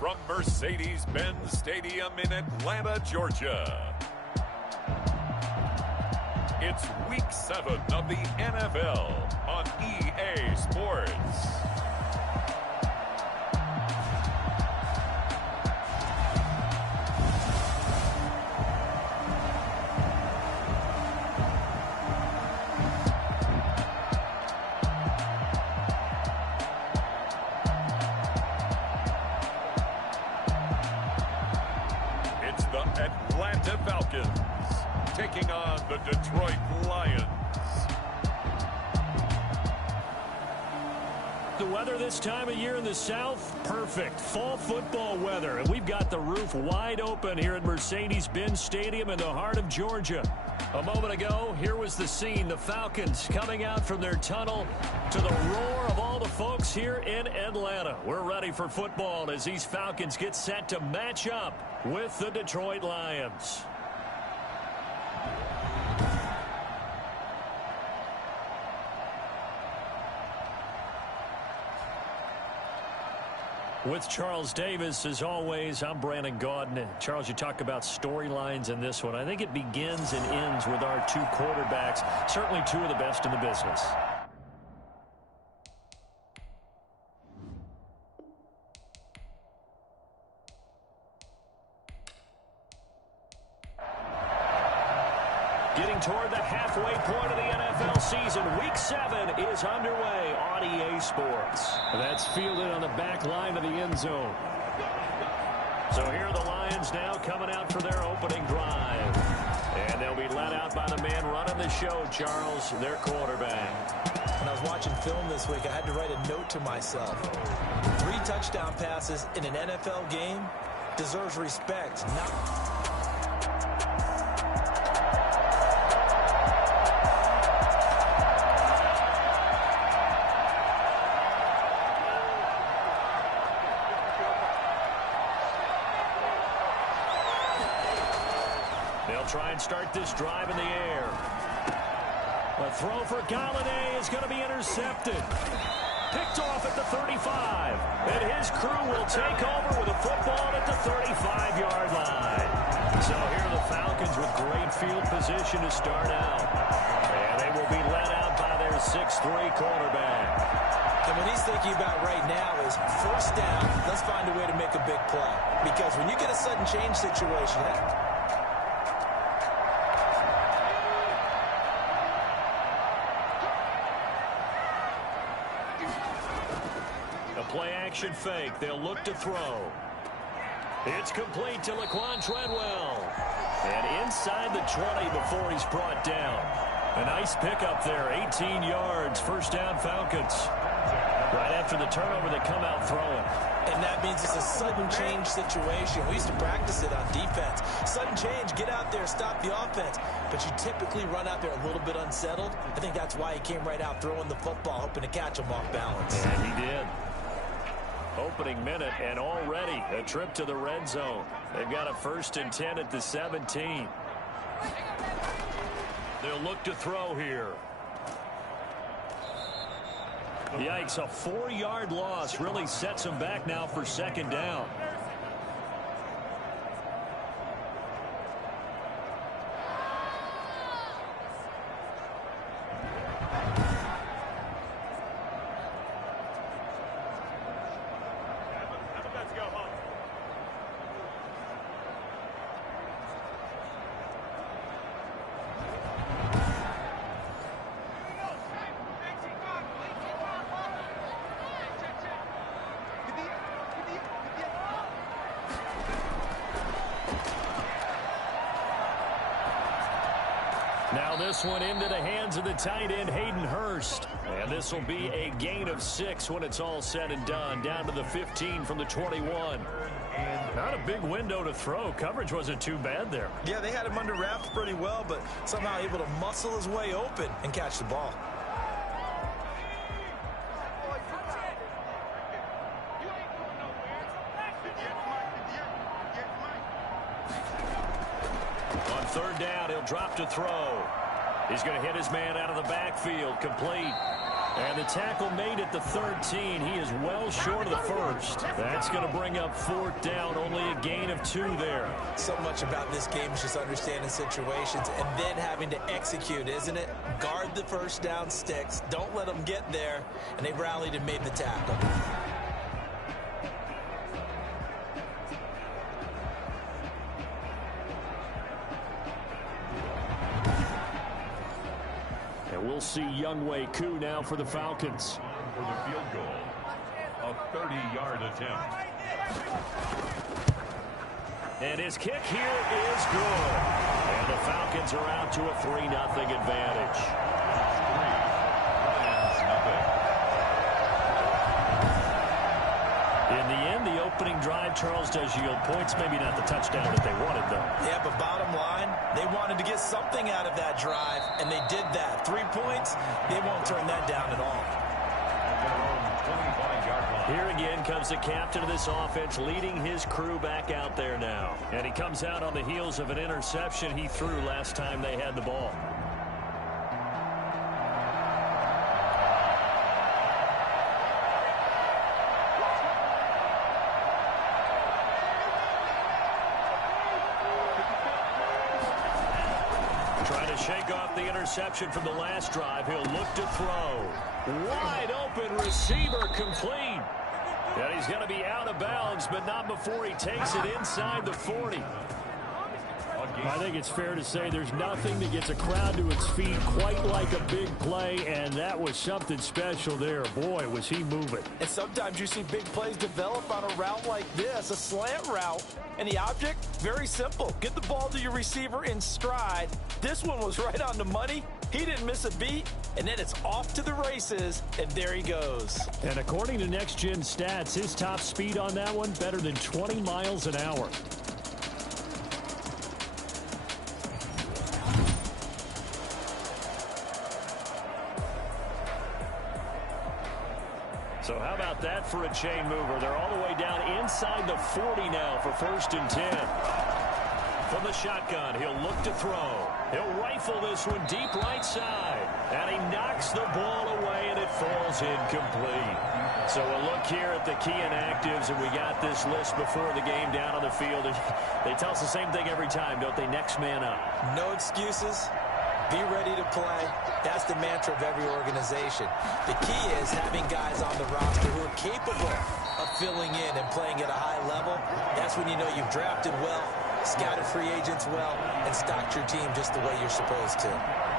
from Mercedes-Benz Stadium in Atlanta, Georgia. It's Week 7 of the NFL on EA Sports. It's the Atlanta Falcons taking on the Detroit Lions. The weather this time of year in the South, perfect. Fall football weather. And we've got the roof wide open here at Mercedes-Benz Stadium in the heart of Georgia. A moment ago, here was the scene. The Falcons coming out from their tunnel to the roar of all the folks here in Atlanta. We're ready for football as these Falcons get set to match up with the Detroit Lions. With Charles Davis, as always, I'm Brandon Gaudin. Charles, you talk about storylines in this one. I think it begins and ends with our two quarterbacks, certainly two of the best in the business. Getting toward the halfway point of the NFL season, Week 7 is underway on EA Sports. That's fielded on the back line of the end zone. So here are the Lions now coming out for their opening drive. And they'll be led out by the man running the show, Charles, their quarterback. When I was watching film this week, I had to write a note to myself. 3 touchdown passes in an NFL game deserves respect. They'll try and start this drive in the air. A throw for Galladay is going to be intercepted. Picked off at the 35. And his crew will take over with a football at the 35-yard line. So here are the Falcons with great field position to start out. And they will be led out by their 6'3 quarterback. And what he's thinking about right now is first down, let's find a way to make a big play. Because when you get a sudden change situation, play-action fake. They'll look to throw. It's complete to Laquan Treadwell. And inside the 20 before he's brought down. A nice pickup there, 18 yards, first down Falcons. Right after the turnover, they come out throwing. And that means it's a sudden change situation. We used to practice it on defense. Sudden change, get out there, stop the offense. But you typically run out there a little bit unsettled. I think that's why he came right out throwing the football, hoping to catch him off balance. And he did. Opening minute, and already a trip to the red zone. They've got a 1st and 10 at the 17. They'll look to throw here. Yikes, a 4-yard loss really sets them back now for 2nd down. Now this one into the hands of the tight end, Hayden Hurst. And this will be a gain of 6 when it's all said and done. Down to the 15 from the 21. Not a big window to throw. Coverage wasn't too bad there. Yeah, they had him under wraps pretty well, but somehow able to muscle his way open and catch the ball. On 3rd down, he'll drop to throw. He's going to hit his man out of the backfield, complete. And the tackle made at the 13. He is well short of the first. That's going to bring up 4th down. Only a gain of 2 there. So much about this game is just understanding situations and then having to execute, isn't it? Guard the first down sticks. Don't let them get there. And they rallied and made the tackle. We'll see Younghoe Koo now for the Falcons. For the field goal, a 30-yard attempt. And his kick here is good. And the Falcons are out to a 3-0 advantage. 3 Lions, nothing. In the end, the opening drive, Charles, does yield points. Maybe not the touchdown that they wanted, though. Yeah, but bottom line, they wanted to get something out of that drive, and they did that. 3 points, they won't turn that down at all. Here again comes the captain of this offense, leading his crew back out there now. And he comes out on the heels of an interception he threw last time they had the ball. Trying to shake off the interception from the last drive. He'll look to throw. Wide open receiver, complete. And he's going to be out of bounds, but not before he takes it inside the 40. I think it's fair to say there's nothing that gets a crowd to its feet quite like a big play, and that was something special there. Boy, was he moving. And sometimes you see big plays develop on a route like this, a slant route. And the object, very simple. Get the ball to your receiver in stride. This one was right on the money. He didn't miss a beat, and then it's off to the races, and there he goes. And according to Next Gen Stats, his top speed on that one, better than 20 miles an hour. So how about that for a chain mover? They're all the way down inside the 40 now for 1st and 10. From the shotgun, he'll look to throw. He'll rifle this one deep right side. And he knocks the ball away, and it falls incomplete. So a look here at the key inactives, and we got this list before the game down on the field. They tell us the same thing every time, don't they? Next man up. No excuses. Be ready to play. That's the mantra of every organization. The key is having guys on the roster who are capable of filling in and playing at a high level. That's when you know you've drafted well, scouted free agents well, and stocked your team just the way you're supposed to.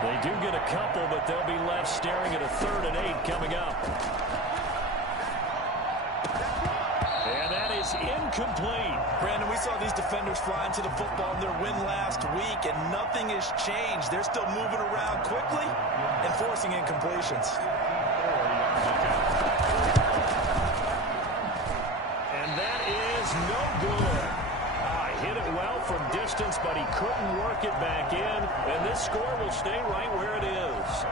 They do get a couple, but they'll be left staring at a 3rd and 8 coming up. And that is incomplete. Brandon, we saw these defenders fly into the football in their win last week, and nothing has changed. They're still moving around quickly and forcing incompletions. And that is no good. Hit it well from distance, but he couldn't work it back in, and this score will stay right where it is.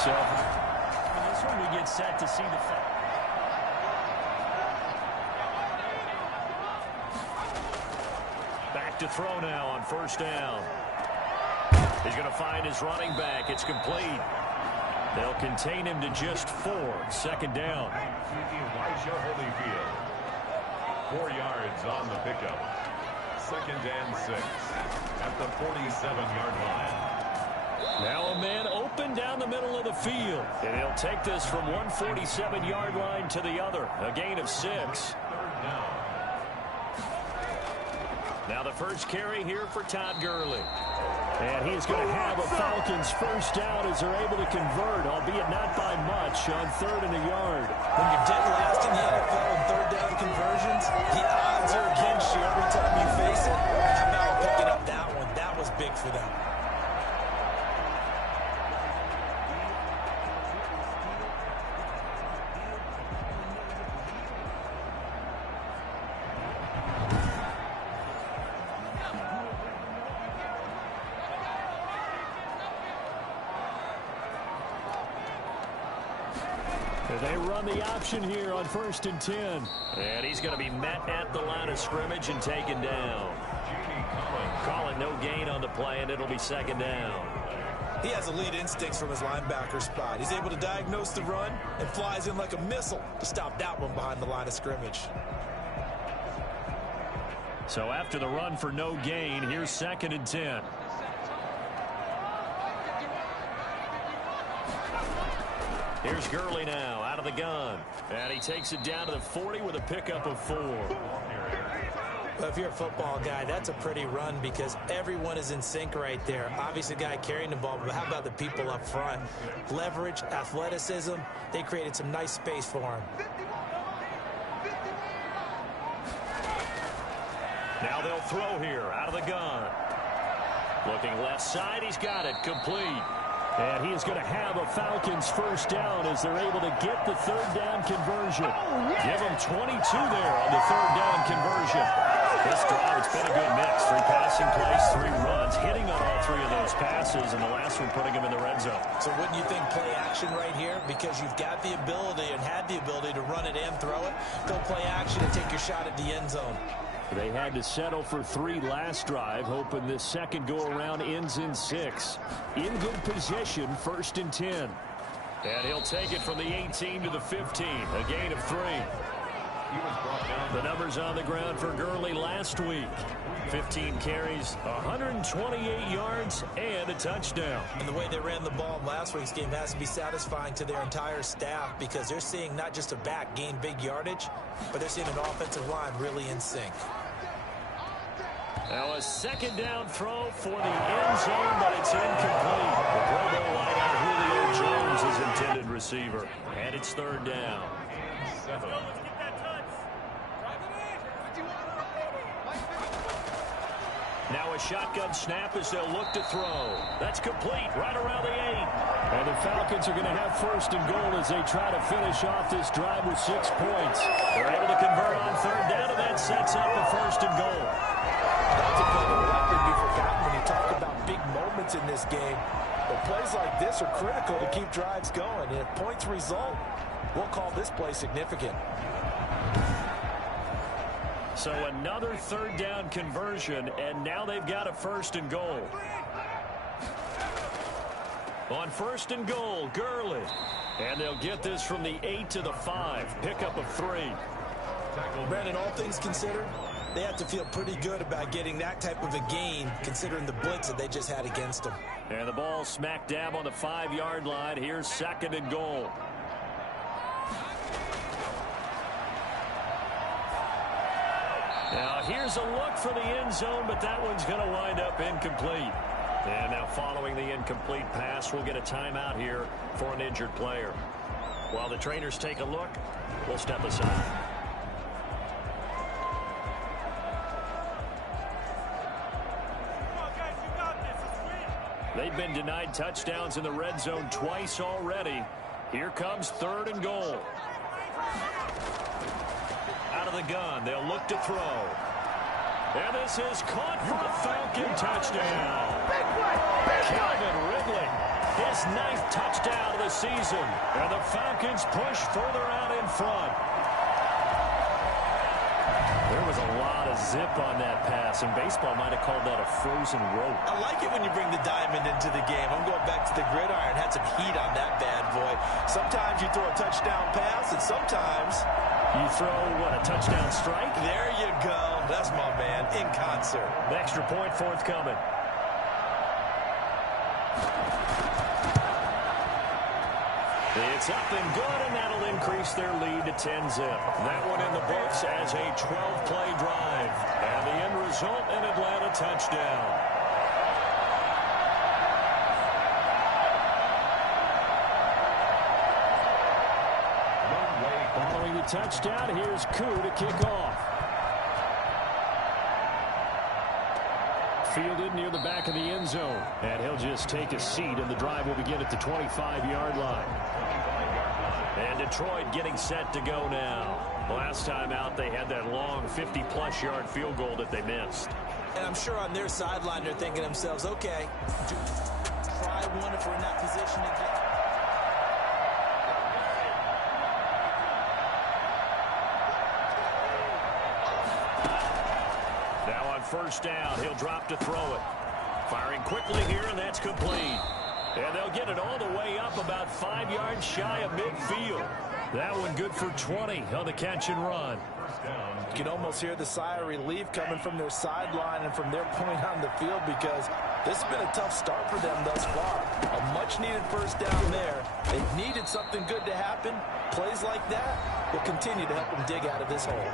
So, this one we get set to see the back to throw now on 1st down. He's going to find his running back. It's complete. They'll contain him to just 4. 2nd down. 4 yards on the pickup. 2nd and 6 at the 47-yard line. Now a man open down the middle of the field. And he'll take this from 147-yard line to the other. A gain of 6. Now the first carry here for Todd Gurley. And he's going to have a Falcons 1st down as they're able to convert, albeit not by much, on 3rd and a yard. When you're dead last in the NFL in 3rd down conversions, the odds are against you every time you face it. How about picking up that one? That was big for them. They run the option here on 1st and 10. And he's going to be met at the line of scrimmage and taken down. Calling no gain on the play, and it'll be second down. He has elite instincts from his linebacker spot. He's able to diagnose the run and flies in like a missile to stop that one behind the line of scrimmage. So after the run for no gain, here's 2nd and 10. Here's Gurley now out of the gun. And he takes it down to the 40 with a pickup of 4. Well, if you're a football guy, that's a pretty run because everyone is in sync right there. Obviously, the guy carrying the ball, but how about the people up front? Leverage, athleticism, they created some nice space for him. Now they'll throw here out of the gun. Looking left side, he's got it, complete. And he is going to have a Falcons first down as they're able to get the 3rd down conversion. Give them 22 there on the 3rd down conversion. This drive, it's been a good mix. 3 passing plays, 3 runs, hitting on all 3 of those passes, and the last one putting him in the red zone. So wouldn't you think play action right here? Because you've got the ability and had the ability to run it and throw it. Go play action and take your shot at the end zone. They had to settle for 3 last drive, hoping this second go-around ends in 6. In good position, 1st and 10. And he'll take it from the 18 to the 15, a gain of 3. The numbers on the ground for Gurley last week. 15 carries, 128 yards, and a touchdown. And the way they ran the ball in last week's game has to be satisfying to their entire staff because they're seeing not just a back gain big yardage, but they're seeing an offensive line really in sync. Now a 2nd down throw for the end zone, but it's incomplete. The Pro Bowl wideout Julio Jones is intended receiver. And it's 3rd down. Now a shotgun snap as they'll look to throw. That's complete right around the 8. And the Falcons are going to have 1st and goal as they try to finish off this drive with 6 points. They're able to convert on 3rd down, and that sets up a 1st and goal. That's a play that will likely be forgotten when you talk about big moments in this game. But plays like this are critical to keep drives going. And if points result, we'll call this play significant. So another 3rd down conversion, and now they've got a 1st and goal. On 1st and goal, Gurley. And they'll get this from the 8 to the 5. Pickup of 3. Brandon, all things considered, they have to feel pretty good about getting that type of a gain considering the blitz that they just had against them. And the ball smack dab on the 5-yard line. Here's 2nd and goal. Now here's a look for the end zone, but that one's going to wind up incomplete. And now following the incomplete pass, we'll get a timeout here for an injured player. While the trainers take a look, we'll step aside. They've been denied touchdowns in the red zone twice already. Here comes 3rd and goal. Out of the gun, they'll look to throw. And this is caught for a Falcon touchdown. Calvin Ridley, his 9th touchdown of the season. And the Falcons push further out in front. There was a lot of zip on that pass, and baseball might have called that a frozen rope. I like it when you bring the diamond into the game. I'm going back to the gridiron. Had some heat on that bad boy. Sometimes you throw a touchdown pass, and sometimes you throw, what, a touchdown strike? There you go. That's my man, in concert. The extra point forthcoming. It's up and good, and that'll increase their lead to 10-zip. That one in the books as a 12-play drive. And the end result, an Atlanta touchdown. Following the touchdown, here's Koo to kick off. Fielded near the back of the end zone. And he'll just take a seat, and the drive will begin at the 25-yard line. And Detroit getting set to go now. Last time out, they had that long 50-plus yard field goal that they missed. And I'm sure on their sideline, they're thinking to themselves, okay, try one if we're in that position again. first down. He'll drop to throw it. Firing quickly here, and that's complete. And they'll get it all the way up about 5 yards shy of midfield. That one good for 20 on the catch and run. You can almost hear the sigh of relief coming from their sideline and from their point on the field, because this has been a tough start for them thus far. A much-needed first down there. They needed something good to happen. Plays like that will continue to help them dig out of this hole.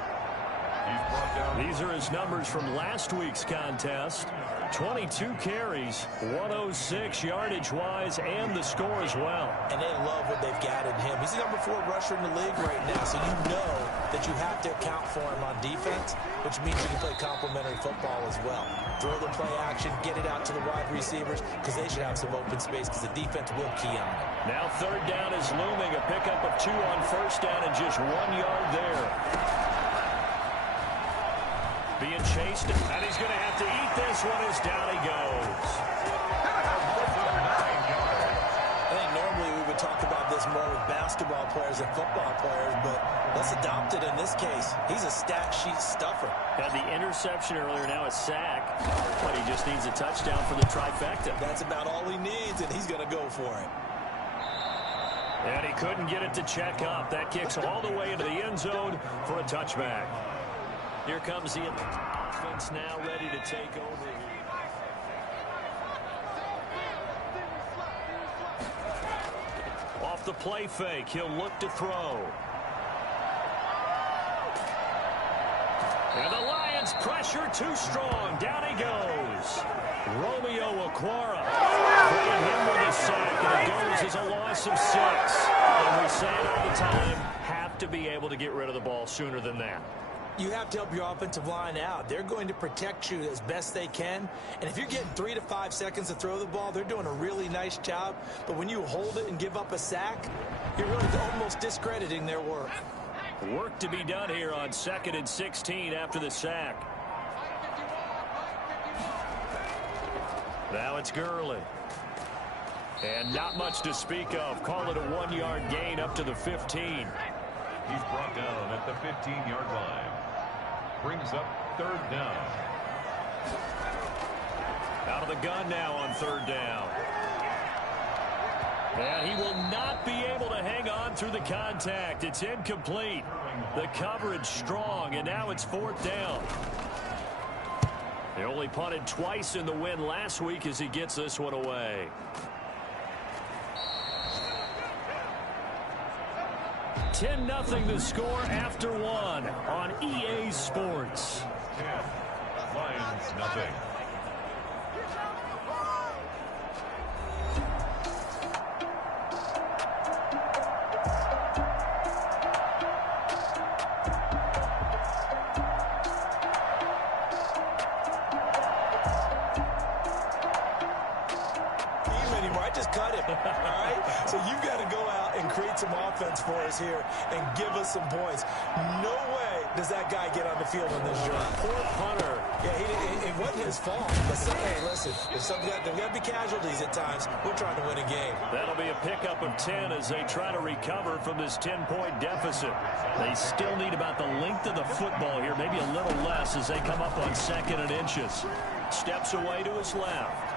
These are his numbers from last week's contest. 22 carries, 106 yardage-wise, and the score as well. And they love what they've got in him. He's the number 4 rusher in the league right now, so you know that you have to account for him on defense, which means you can play complementary football as well. Throw the play action, get it out to the wide receivers, because they should have some open space, because the defense will key on it. Now third down is looming, a pickup of 2 on first down and just 1 yard there. Being chased, and he's going to have to eat this one as down he goes. I think normally we would talk about this more with basketball players and football players, but let's adopt it in this case. He's a stat sheet stuffer. Had the interception earlier, now a sack, but he just needs a touchdown for the trifecta. That's about all he needs, and he's going to go for it. And he couldn't get it to check up. That kicks all the way into the end zone for a touchback. Here comes the offense now ready to take over. Off the play fake, he'll look to throw. And the Lions pressure too strong. Down he goes. Romeo Okwara. Putting him with a sack, and it goes as a loss of 6. And we say it all the time, have to be able to get rid of the ball sooner than that. You have to help your offensive line out. They're going to protect you as best they can. And if you're getting 3 to 5 seconds to throw the ball, they're doing a really nice job. But when you hold it and give up a sack, you're really almost discrediting their work. Work to be done here on 2nd and 16 after the sack. Now it's Gurley. And not much to speak of. Call it a 1 yard gain up to the 15. He's brought down at the 15-yard line. Brings up third down. Out of the gun now on third down. And he will not be able to hang on through the contact. It's incomplete. The coverage strong, and now it's 4th down. They only punted twice in the win last week as he gets this one away. $10-0 the score after 1 on EA Sports. 10, Lions nothing. I just cut him. All right? So you've got to go out and create some offense for us here and give us some points. No way does that guy get on the field on this drive. Poor punter. Yeah, it wasn't his fault. But hey, listen, there's got to be casualties at times. We're trying to win a game. That'll be a pickup of 10 as they try to recover from this 10-point deficit. They still need about the length of the football here, maybe a little less as they come up on 2nd and inches. Steps away to his left.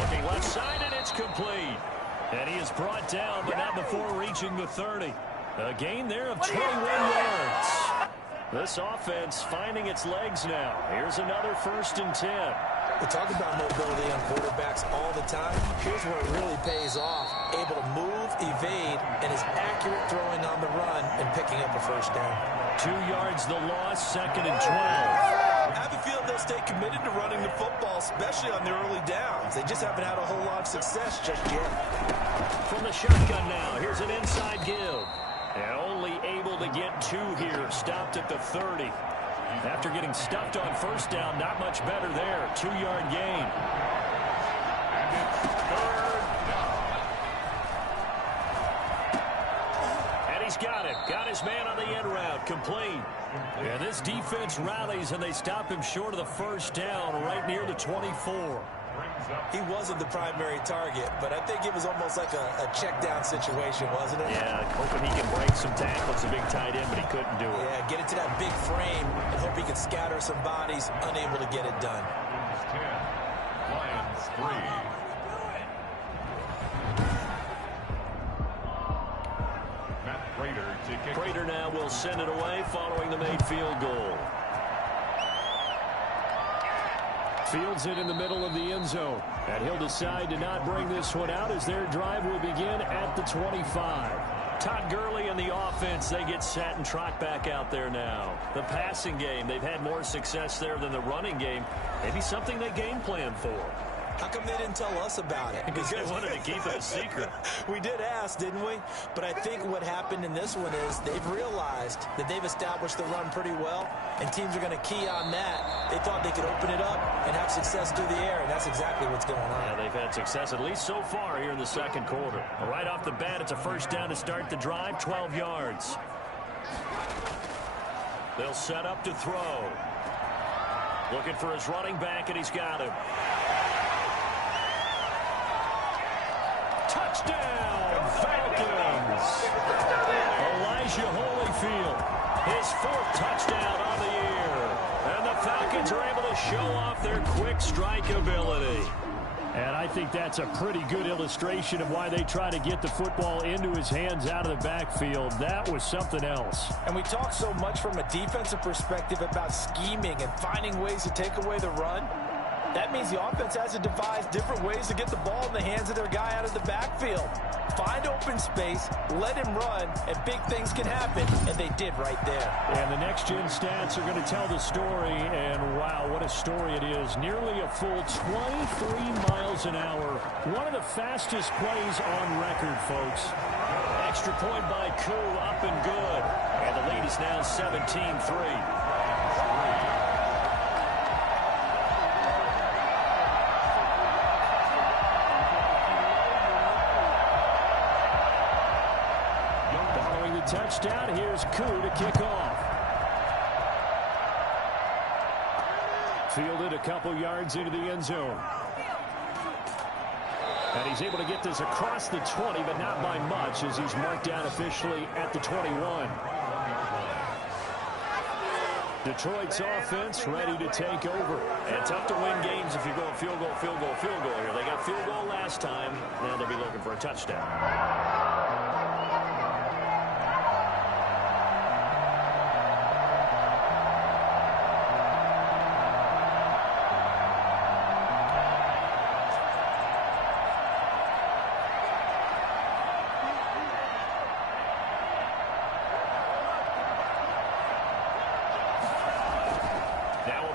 Looking left side, and it's complete. And he is brought down, but not before reaching the 30. A gain there of 21 yards. This offense finding its legs now. Here's another 1st and 10. We talk about mobility on quarterbacks all the time. Here's where it really pays off. Able to move, evade, and is accurate throwing on the run and picking up a 1st down. 2 yards the loss, 2nd and 12. I have a feeling they'll stay committed to running the football, especially on their early downs. They just haven't had a whole lot of success just yet. From the shotgun now, here's an inside give. And only able to get 2 here, stopped at the 30. After getting stuffed on 1st down, not much better there. 2-yard gain. And it's third down. And he's got it. Got his man on the end route, complete. And this defense rallies, and they stop him short of the 1st down right near the 24. Brings He wasn't the primary target, but I think it was almost like a check down situation, wasn't it? Yeah, hoping he can break some tackles, a big tight end, but he couldn't do it. Yeah, get it to that big frame and hope he can scatter some bodies, unable to get it done. 10, Lions 3. Prater now will send it away following the made field goal. Fields it in the middle of the end zone. And he'll decide to not bring this one out as their drive will begin at the 25. Todd Gurley and the offense, they get set and trot back out there now. The passing game, they've had more success there than the running game. Maybe something they game plan for. How come they didn't tell us about it? Because they wanted to keep it a secret. We did ask, didn't we? But I think what happened in this one is they've realized that they've established the run pretty well, and teams are going to key on that. They thought they could open it up and have success through the air, and that's exactly what's going on. Yeah, they've had success at least so far here in the second quarter. Right off the bat, it's a first down to start the drive, 12 yards. They'll set up to throw. Looking for his running back, and he's got him. Touchdown, Falcons! Elijah Holyfield, his 4th touchdown on the year. And the Falcons are able to show off their quick strike ability. And I think that's a pretty good illustration of why they try to get the football into his hands out of the backfield. That was something else. And we talk so much from a defensive perspective about scheming and finding ways to take away the run. That means the offense has to devise different ways to get the ball in the hands of their guy out of the backfield. Find open space, let him run, and big things can happen. And they did right there. And the next-gen stats are going to tell the story. And, wow, what a story it is. Nearly a full 23 miles an hour. One of the fastest plays on record, folks. Extra point by Koo, up and good. And the lead is now 17-3. Touchdown. Here's Koo to kick off. Fielded a couple yards into the end zone. And he's able to get this across the 20, but not by much as he's marked down officially at the 21. Detroit's offense ready to take over. And tough to win games if you're going field goal, field goal, field goal here. They got field goal last time. Now they'll be looking for a touchdown.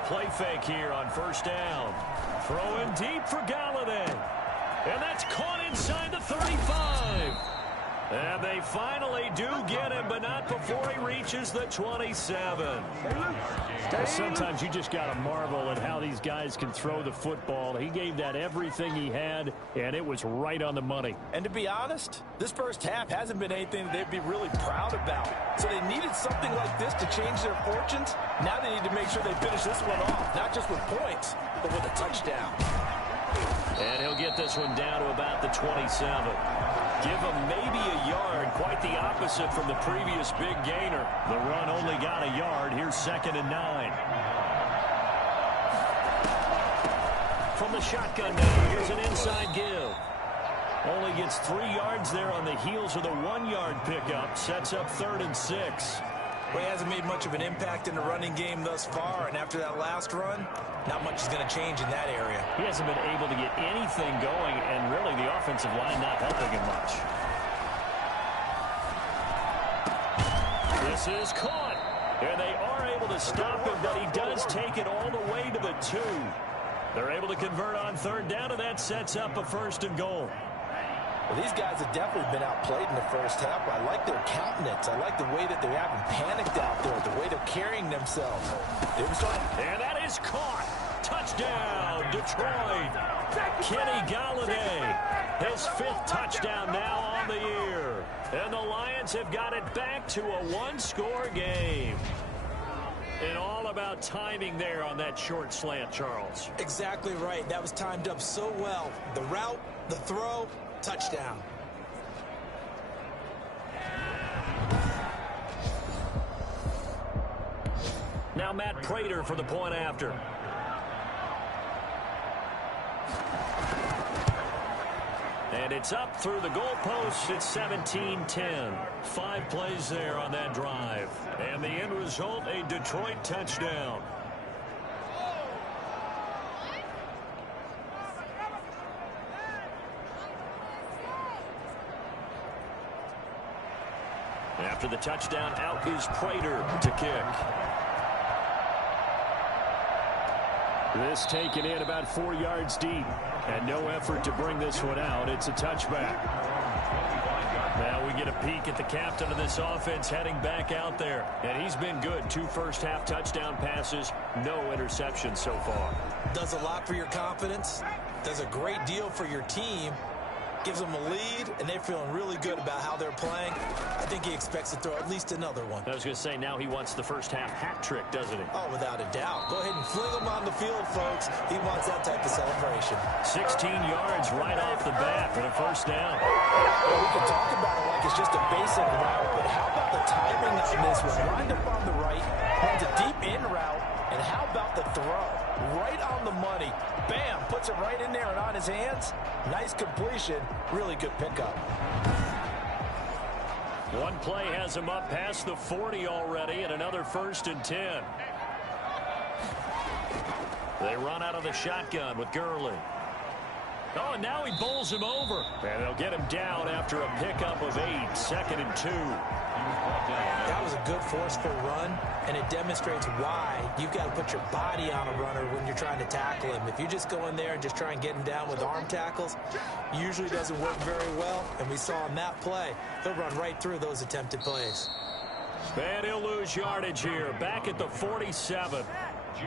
Play fake here on first down. Throwing deep for Galladay. And that's caught inside the 35. And they finally do get him, but not before he reaches the 27. Sometimes you just got to marvel at how these guys can throw the football. He gave that everything he had, and it was right on the money. And to be honest, this first half hasn't been anything they'd be really proud about. So they needed something like this to change their fortunes. Now they need to make sure they finish this one off, not just with points, but with a touchdown. And he'll get this one down to about the 27. Give him maybe a yard, quite the opposite from the previous big gainer. The run only got a yard. Here's 2nd and 9. From the shotgun now, here's an inside give. Only gets 3 yards there on the heels of the 1-yard pickup. Sets up 3rd and 6. Well, he hasn't made much of an impact in the running game thus far, and after that last run, not much is going to change in that area. He hasn't been able to get anything going, and really the offensive line not helping him much. This is caught, and they are able to stop him, but he does take it all the way to the 2. They're able to convert on 3rd down, and that sets up a 1st and goal. Well, these guys have definitely been outplayed in the first half. I like their countenance. I like the way that they haven't panicked out there, the way they're carrying themselves. And that is caught. Touchdown, Detroit. Kenny Galladay, his 5th touchdown now on the year. And the Lions have got it back to a 1-score game. And all about timing there on that short slant, Charles. Exactly right. That was timed up so well. The route, the throw, touchdown. Now Matt Prater for the point after. And it's up through the goalposts. It's 17-10. 5 plays there on that drive. And the end result, a Detroit touchdown. After the touchdown, out is Prater to kick. This taken in about 4 yards deep. And no effort to bring this one out. It's a touchback. Now we get a peek at the captain of this offense heading back out there. And he's been good. 2 first-half touchdown passes, no interceptions so far. Does a lot for your confidence. Does a great deal for your team. Gives them a lead, and they're feeling really good about how they're playing. I think he expects to throw at least another one. I was going to say, now he wants the first-half hat trick, doesn't he? Oh, without a doubt. Go ahead and fling him on the field, folks. He wants that type of celebration. 16 yards right off the bat for the first down. Well, we can talk about it like it's just a basic route, but how about the timing on this one? Lined up on the right, runs a deep in route, and how about the throw? Right on the money. Bam, puts it right in there and on his hands. Nice completion. Really good pickup. One play has him up past the 40 already, and another 1st and 10. They run out of the shotgun with Gurley. Oh, and now he bowls him over. And they'll get him down after a pickup of 8, 2nd and 2. That was a good forceful run, and it demonstrates why you've got to put your body on a runner when you're trying to tackle him. If you just go in there and just try and get him down with arm tackles, usually doesn't work very well, and we saw in that play, he'll run right through those attempted plays. And he'll lose yardage here, back at the 47.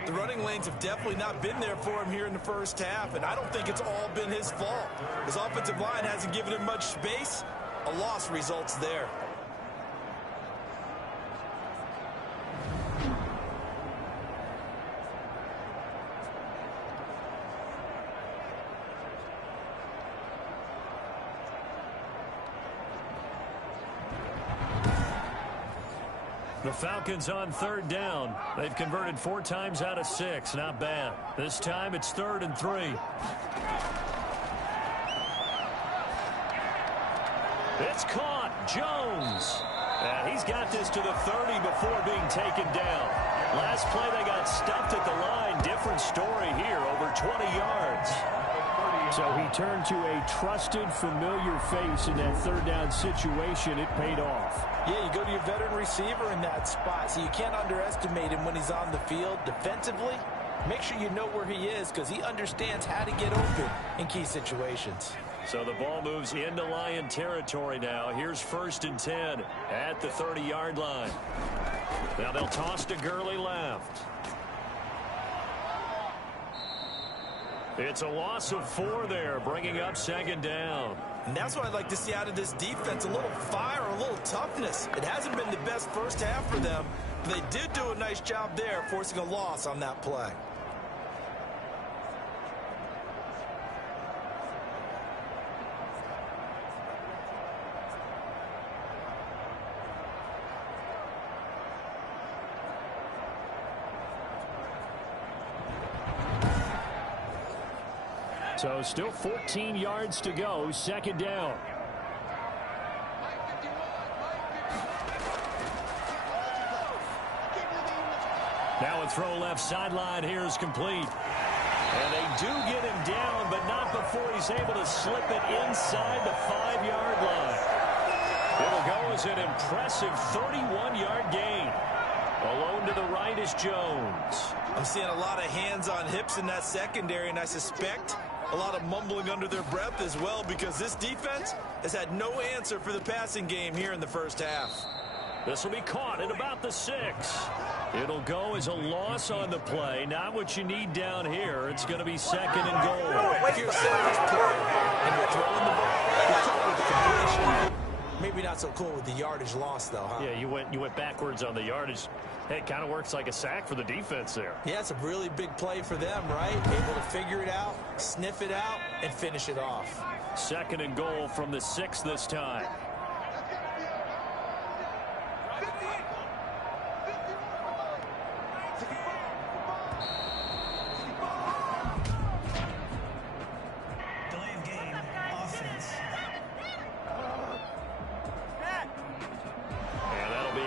The running lanes have definitely not been there for him here in the first half, and I don't think it's all been his fault. His offensive line hasn't given him much space. A loss results there. The Falcons on 3rd down. They've converted 4 times out of 6. Not bad. This time it's 3rd and 3. It's caught. Jones. And he's got this to the 30 before being taken down. Last play they got stuffed at the line. Different story here. Over 20 yards. So he turned to a trusted, familiar face in that 3rd down situation. It paid off. Yeah, you go to your veteran receiver in that spot, so you can't underestimate him when he's on the field defensively. Make sure you know where he is because he understands how to get open in key situations. So the ball moves into Lion territory now. Here's 1st and 10 at the 30-yard line. Now they'll toss to Gurley left. It's a loss of 4 there, bringing up 2nd down. And that's what I'd like to see out of this defense, a little fire, a little toughness. It hasn't been the best first half for them, but they did do a nice job there, forcing a loss on that play. So still 14 yards to go, 2nd down. Now a throw left sideline here is complete. And they do get him down, but not before he's able to slip it inside the 5-yard line. It'll go as an impressive 31-yard gain. Alone to the right is Jones. I'm seeing a lot of hands on hips in that secondary, and I suspect a lot of mumbling under their breath as well because this defense has had no answer for the passing game here in the first half. This will be caught at about the 6. It'll go as a loss on the play. Not what you need down here. It's going to be 2nd and goal. If you're a Sounders player and you're throwing the ball, you're throwing with the completion. Maybe not Not so cool with the yardage loss, though, huh? Yeah, you went backwards on the yardage. Hey, it kind of works like a sack for the defense there. Yeah, it's a really big play for them, right? Able to figure it out, sniff it out, and finish it off. 2nd and goal from the 6 this time.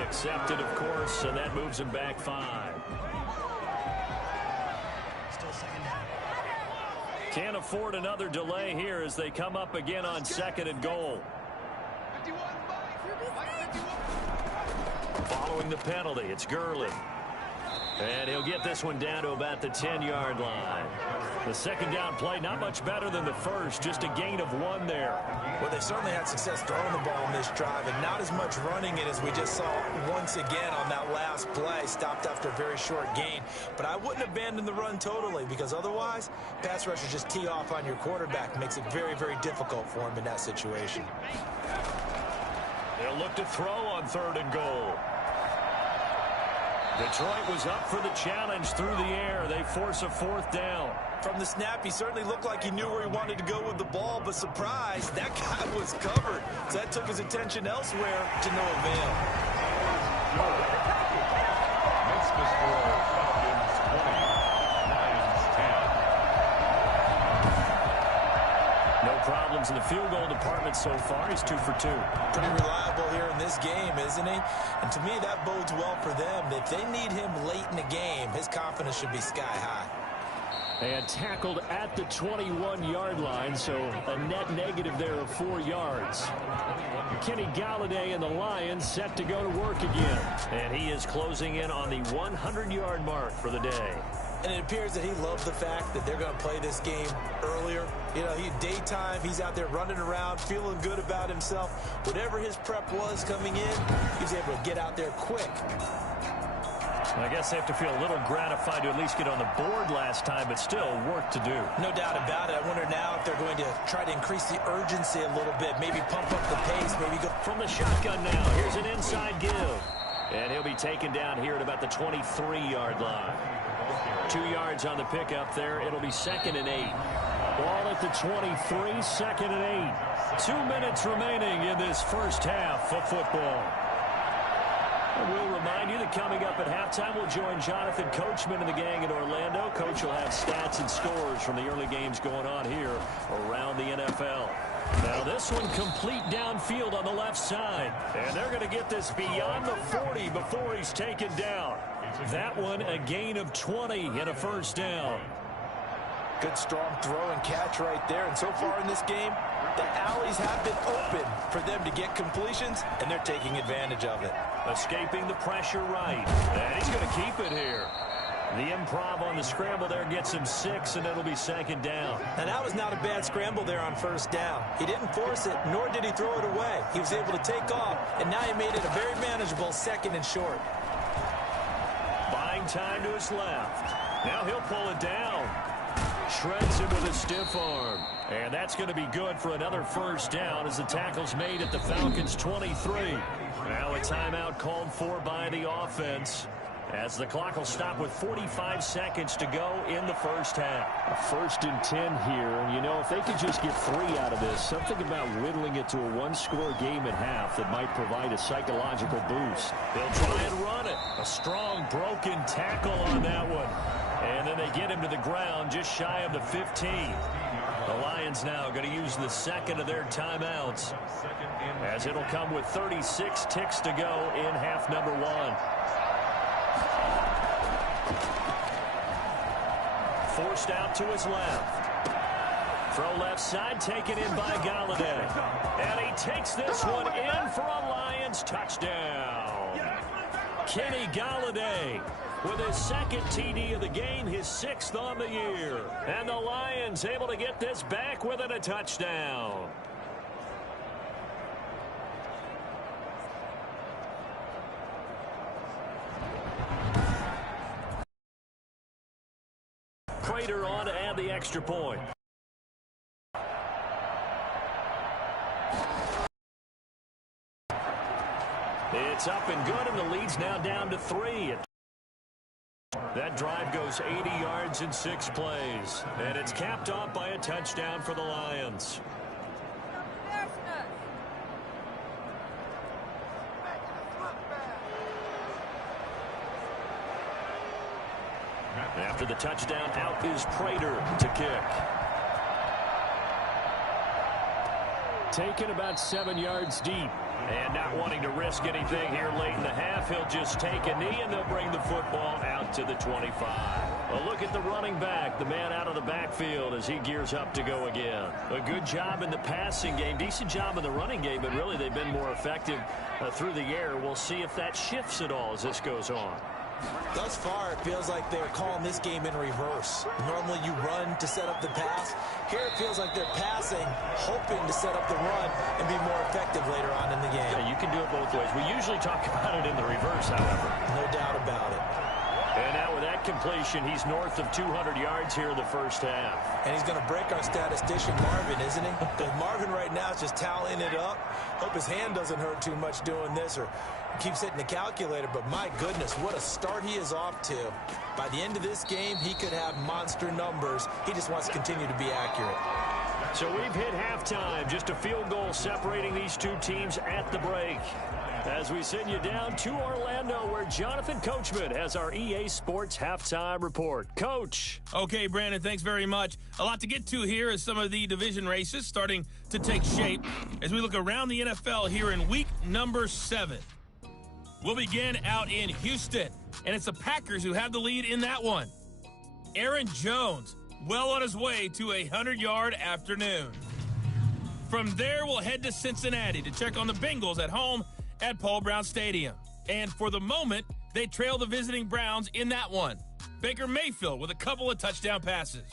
Accepted, of course, and that moves him back 5. Still 2nd down. Can't afford another delay here as they come up again on 2nd and goal. Following the penalty, it's Gurley. And he'll get this one down to about the 10-yard line. The 2nd down play, not much better than the first, just a gain of 1 there. Well, they certainly had success throwing the ball in this drive, and not as much running it as we just saw once again on that last play. Stopped after a very short gain. But I wouldn't abandon the run totally, because otherwise, pass rushers just tee off on your quarterback. Makes it very, very difficult for him in that situation. They'll look to throw on 3rd and goal. Detroit was up for the challenge through the air. They force a 4th down. From the snap, he certainly looked like he knew where he wanted to go with the ball, but surprise, that guy was covered. So that took his attention elsewhere to no avail. Makes the score Falcons 20, Lions 10. No problems in the field goal department so far. He's 2 for 2. Pretty reliable here in this game, isn't he? And to me, that bodes well for them. If they need him late in the game, his confidence should be sky high. And tackled at the 21-yard line, so a net negative there of 4 yards. Kenny Galladay and the Lions set to go to work again. And he is closing in on the 100-yard mark for the day. And it appears that he loves the fact that they're going to play this game earlier. You know, daytime, he's out there running around, feeling good about himself. Whatever his prep was coming in, he was able to get out there quick. I guess they have to feel a little gratified to at least get on the board last time, but still work to do. No doubt about it. I wonder now if they're going to try to increase the urgency a little bit, maybe pump up the pace, maybe go. From the shotgun now, here's an inside give. And he'll be taken down here at about the 23-yard line. 2 yards on the pickup there. It'll be 2nd and 8. Ball at the 23, 2nd and 8. 2 minutes remaining in this first half of football. And we'll remind you that coming up at halftime, we'll join Jonathan Coachman and the gang in Orlando. Coach will have stats and scores from the early games going on here around the NFL. Now this one complete downfield on the left side. And they're going to get this beyond the 40 before he's taken down. That one a gain of 20 and a 1st down. Good strong throw and catch right there. And so far in this game, the alleys have been open for them to get completions, and they're taking advantage of it. Escaping the pressure right. And he's going to keep it here. The improv on the scramble there gets him 6, and it'll be 2nd down. And that was not a bad scramble there on 1st down. He didn't force it, nor did he throw it away. He was able to take off, and now he made it a very manageable 2nd and short. Buying time to his left. Now he'll pull it down. Shreds him with a stiff arm. And that's going to be good for another 1st down as the tackle's made at the Falcons 23. Now a timeout called for by the offense, as the clock will stop with 45 seconds to go in the first half. A 1st and 10 here, and you know, if they could just get 3 out of this, something about whittling it to a 1-score game at half that might provide a psychological boost. They'll try and run it. A strong broken tackle on that one. And then they get him to the ground just shy of the 15. The Lions now going to use the 2nd of their timeouts, as it'll come with 36 ticks to go in half number 1. Forced out to his left. Throw left side, taken in by Galladay. And he takes this one in for a Lions touchdown. Kenny Galladay with his 2nd TD of the game, his 6th on the year. And the Lions able to get this back within a touchdown. Prater on to add the extra point. It's up and good, and the lead's now down to 3. That drive goes 80 yards in 6 plays, and it's capped off by a touchdown for the Lions. After the touchdown, out is Prater to kick. Taken about 7 yards deep. And not wanting to risk anything here late in the half, he'll just take a knee, and they'll bring the football out to the 25. A look at the running back, the man out of the backfield as he gears up to go again. A good job in the passing game, decent job in the running game, but really they've been more effective through the air. We'll see if that shifts at all as this goes on. Thus far, it feels like they're calling this game in reverse. Normally you run to set up the pass. Here it feels like they're passing, hoping to set up the run and be more effective later on in the game. Yeah, you can do it both ways. We usually talk about it in the reverse, however. No doubt about it. And now with that completion, he's north of 200 yards here in the first half. And he's going to break our statistician Marvin, isn't he? Because Marvin right now is just tallying it up. Hope his hand doesn't hurt too much doing this, or keeps hitting the calculator. But my goodness, what a start he is off to. By the end of this game, he could have monster numbers. He just wants to continue to be accurate. So we've hit halftime. Just a field goal separating these two teams at the break. As we send you down to Orlando, where Jonathan Coachman has our EA Sports halftime report. Coach. Okay, Brandon, thanks very much. A lot to get to here as some of the division races starting to take shape as we look around the NFL here in week number 7. We'll begin out in Houston, and it's the Packers who have the lead in that one. Aaron Jones, well on his way to a 100-yard afternoon. From there, we'll head to Cincinnati to check on the Bengals at home at Paul Brown Stadium. And for the moment, they trail the visiting Browns in that one. Baker Mayfield with a couple of touchdown passes.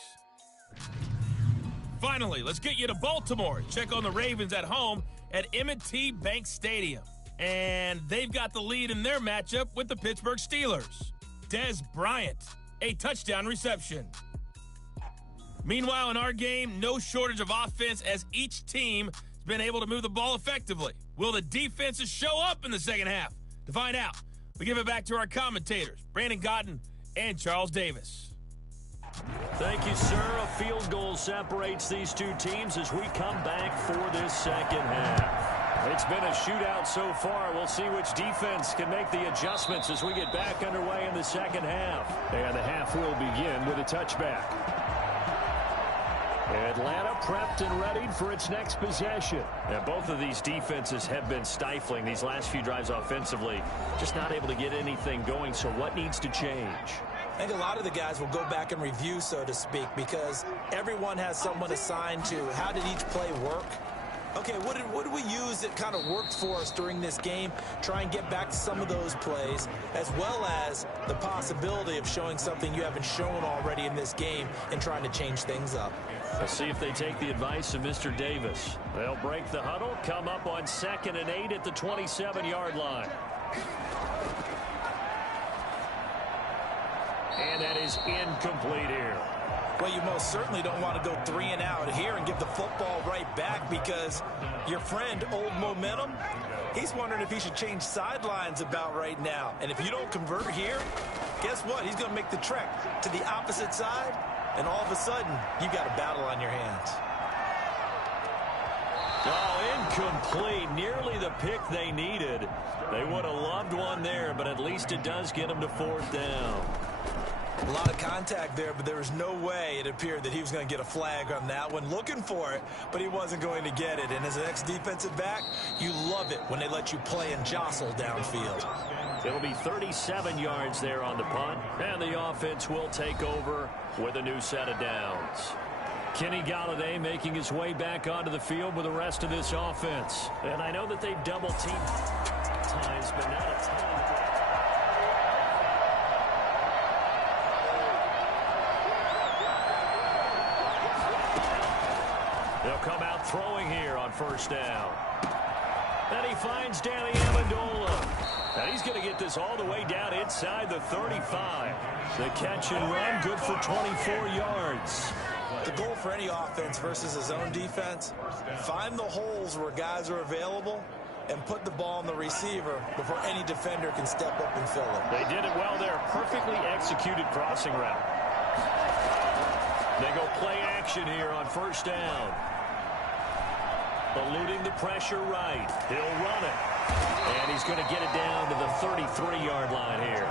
Finally, let's get you to Baltimore. Check on the Ravens at home at M&T Bank Stadium. And they've got the lead in their matchup with the Pittsburgh Steelers. Dez Bryant, a touchdown reception. Meanwhile, in our game, no shortage of offense as each team has been able to move the ball effectively. Will the defenses show up in the second half? To find out, we give it back to our commentators, Brandon Cotton and Charles Davis. Thank you, sir. A field goal separates these two teams as we come back for this second half. It's been a shootout so far. We'll see which defense can make the adjustments as we get back underway in the second half. And the half will begin with a touchback. Atlanta prepped and readied for its next possession. And both of these defenses have been stifling these last few drives offensively. Just not able to get anything going, so what needs to change? I think a lot of the guys will go back and review, so to speak, because everyone has someone assigned to how did each play work. Okay, what did we use that kind of worked for us during this game? Try and get back to some of those plays, as well as the possibility of showing something you haven't shown already in this game and trying to change things up. Let's see if they take the advice of Mr. Davis. They'll break the huddle, come up on 2nd and 8 at the 27-yard line. And that is incomplete here. Well, you most certainly don't want to go 3 and out here and give the football right back, because your friend, Old Momentum, he's wondering if he should change sidelines about right now. And if you don't convert here, guess what? He's going to make the trek to the opposite side, and all of a sudden, you've got a battle on your hands. Oh, incomplete. Nearly the pick they needed. They would have loved one there, but at least it does get them to 4th down. A lot of contact there, but there was no way it appeared that he was going to get a flag on that one. Looking for it, but he wasn't going to get it. And as an ex-defensive back, you love it when they let you play and jostle downfield. It'll be 37 yards there on the punt, and the offense will take over with a new set of downs. Kenny Golladay making his way back onto the field with the rest of this offense. And I know that they've double-teamed times, but not a ton. They'll come out throwing here on 1st down. And he finds Danny Amendola. And he's going to get this all the way down inside the 35. The catch and run, good for 24 yards. The goal for any offense versus his own defense, find the holes where guys are available and put the ball on the receiver before any defender can step up and fill it. They did it well there. Perfectly executed crossing route. They go play action here on first down. Eluding the pressure right. He'll run it. And he's going to get it down to the 33-yard line here.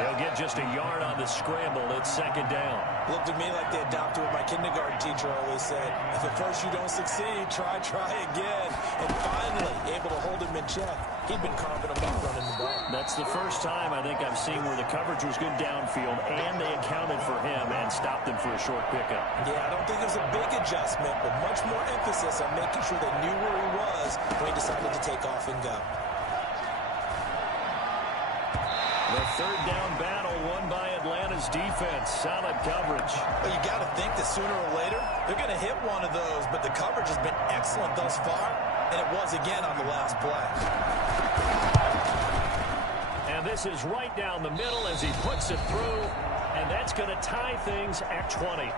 He'll get just a yard on the scramble. It's second down. Looked to me like they adopted what my kindergarten teacher always said. If at first you don't succeed, try again. And finally, able to hold him in check. He'd been carving him up running the ball. That's the first time I think I've seen where the coverage was good downfield, and they accounted for him and stopped him for a short pickup. Yeah, I don't think it was a big adjustment, but much more emphasis on making sure they knew where he was when he decided to take off and go. The third down battle won by Atlanta's defense. Solid coverage. Well, you got to think that sooner or later, they're going to hit one of those, but the coverage has been excellent thus far, and it was again on the last play. And this is right down the middle as he puts it through, and that's going to tie things at 20.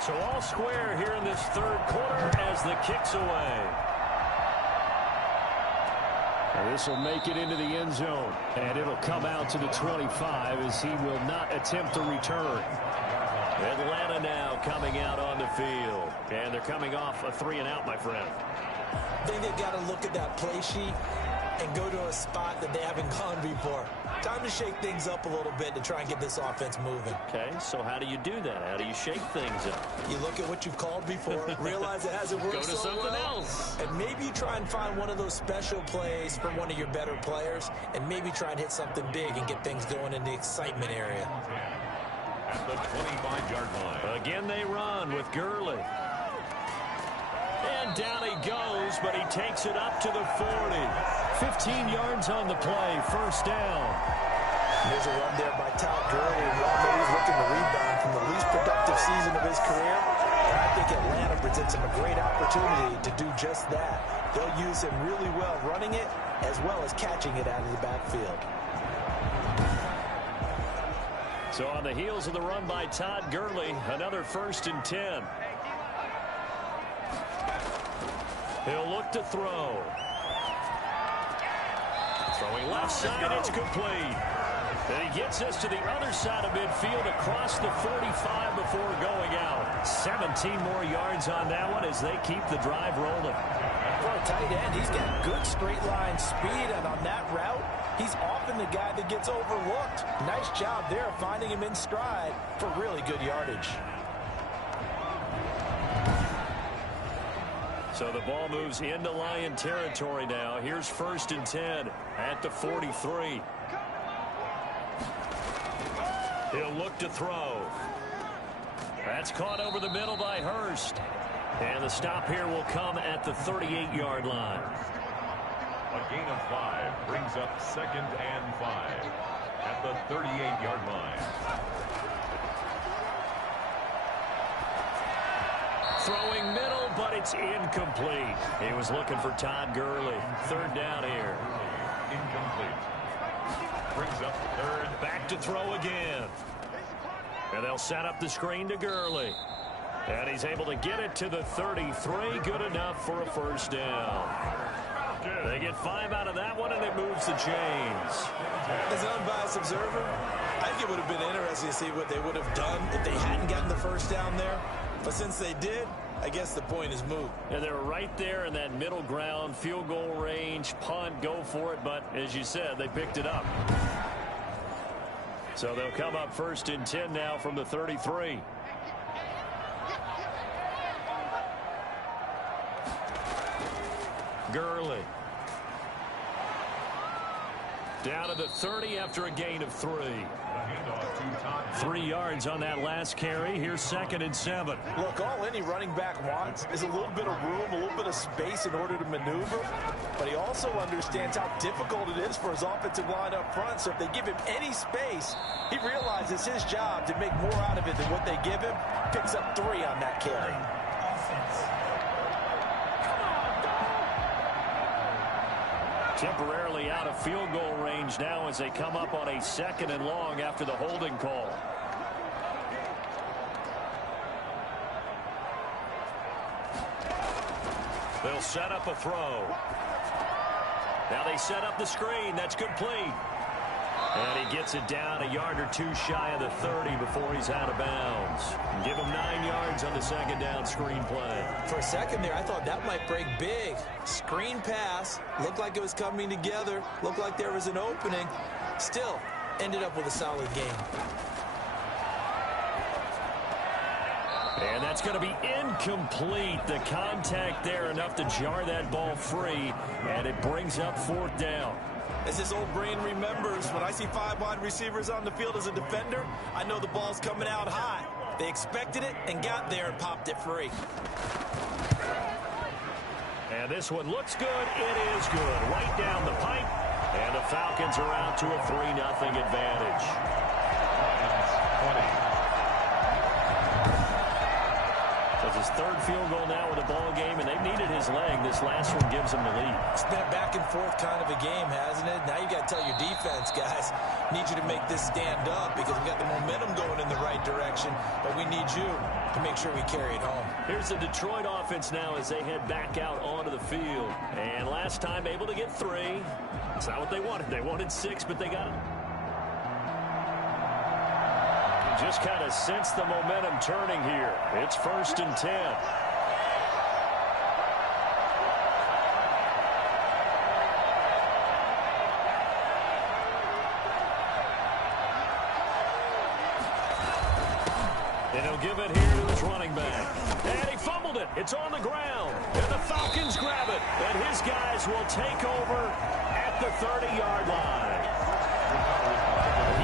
So all square here in this third quarter as the kick's away. And this will make it into the end zone. And it'll come out to the 25 as he will not attempt to return. Atlanta now coming out on the field. And they're coming off a 3-and-out, my friend. I think they've got to look at that play sheet and go to a spot that they haven't gone before. Time to shake things up a little bit to try and get this offense moving. Okay, so how do you do that? How do you shake things up? You look at what you've called before, realize it hasn't worked Go to something else. And maybe you try and find one of those special plays from one of your better players, and maybe try and hit something big and get things going in the excitement area. At the 25-yard line. Again, they run with Gurley. And down he goes, but he takes it up to the 40. 15 yards on the play, first down. There's a run there by Todd Gurley. And while he's looking to rebound from the least productive season of his career, and I think Atlanta presents him a great opportunity to do just that. They'll use him really well running it as well as catching it out of the backfield. So on the heels of the run by Todd Gurley, another 1st and 10. He'll look to throw. Throwing left side, it's complete. And he gets us to the other side of midfield across the 45 before going out. 17 more yards on that one as they keep the drive rolling. For a tight end, he's got good straight line speed, and on that route, he's often the guy that gets overlooked. Nice job there finding him in stride for really good yardage. So the ball moves into Lion territory now. Here's 1st and 10 at the 43. He'll look to throw. That's caught over the middle by Hurst. And the stop here will come at the 38-yard line. A gain of 5 brings up 2nd and 5 at the 38-yard line. Throwing middle, but it's incomplete. He was looking for Todd Gurley. 3rd down here. Incomplete. Brings up 3rd. Back to throw again. And they'll set up the screen to Gurley. And he's able to get it to the 33. Good enough for a 1st down. They get 5 out of that one, and it moves the chains. As an unbiased observer, I think it would have been interesting to see what they would have done if they hadn't gotten the 1st down there. But since they did, I guess the point is moot. And they're right there in that middle ground, field goal range, punt, go for it. But as you said, they picked it up. So they'll come up 1st and 10 now from the 33. Gurley. Down to the 30 after a gain of 3. 3 yards on that last carry. Here's 2nd and 7. Look, all any running back wants is a little bit of room, a little bit of space in order to maneuver. But he also understands how difficult it is for his offensive line up front. So if they give him any space, he realizes his job to make more out of it than what they give him. Picks up 3 on that carry. Temporarily out of field goal range now as they come up on a 2nd and long after the holding call. They'll set up a throw. Now they set up the screen. That's complete. And he gets it down a yard or two shy of the 30 before he's out of bounds. Give him 9 yards on the 2nd down screen play. For a second there, I thought that might break big. Screen pass. Looked like it was coming together. Looked like there was an opening. Still, ended up with a solid game. And that's going to be incomplete. The contact there enough to jar that ball free. And it brings up 4th down. As his old brain remembers, when I see 5 wide receivers on the field as a defender, I know the ball's coming out high. They expected it and got there and popped it free. And this one looks good. It is good. Right down the pipe. And the Falcons are out to a 3-0 advantage. Lions 20. His 3rd field goal now in the ball game, and they've needed his leg. This last one gives them the lead. It's been a back and forth kind of a game, hasn't it? Now you got to tell your defense, guys, need you to make this stand up because we got the momentum going in the right direction, but we need you to make sure we carry it home. Here's the Detroit offense now as they head back out onto the field. And last time able to get 3. It's not what they wanted. They wanted 6, but they got it. Just kind of sense the momentum turning here. It's 1st and 10. And he'll give it here to his running back. And he fumbled it. It's on the ground. And the Falcons grab it. And his guys will take over at the 30-yard line.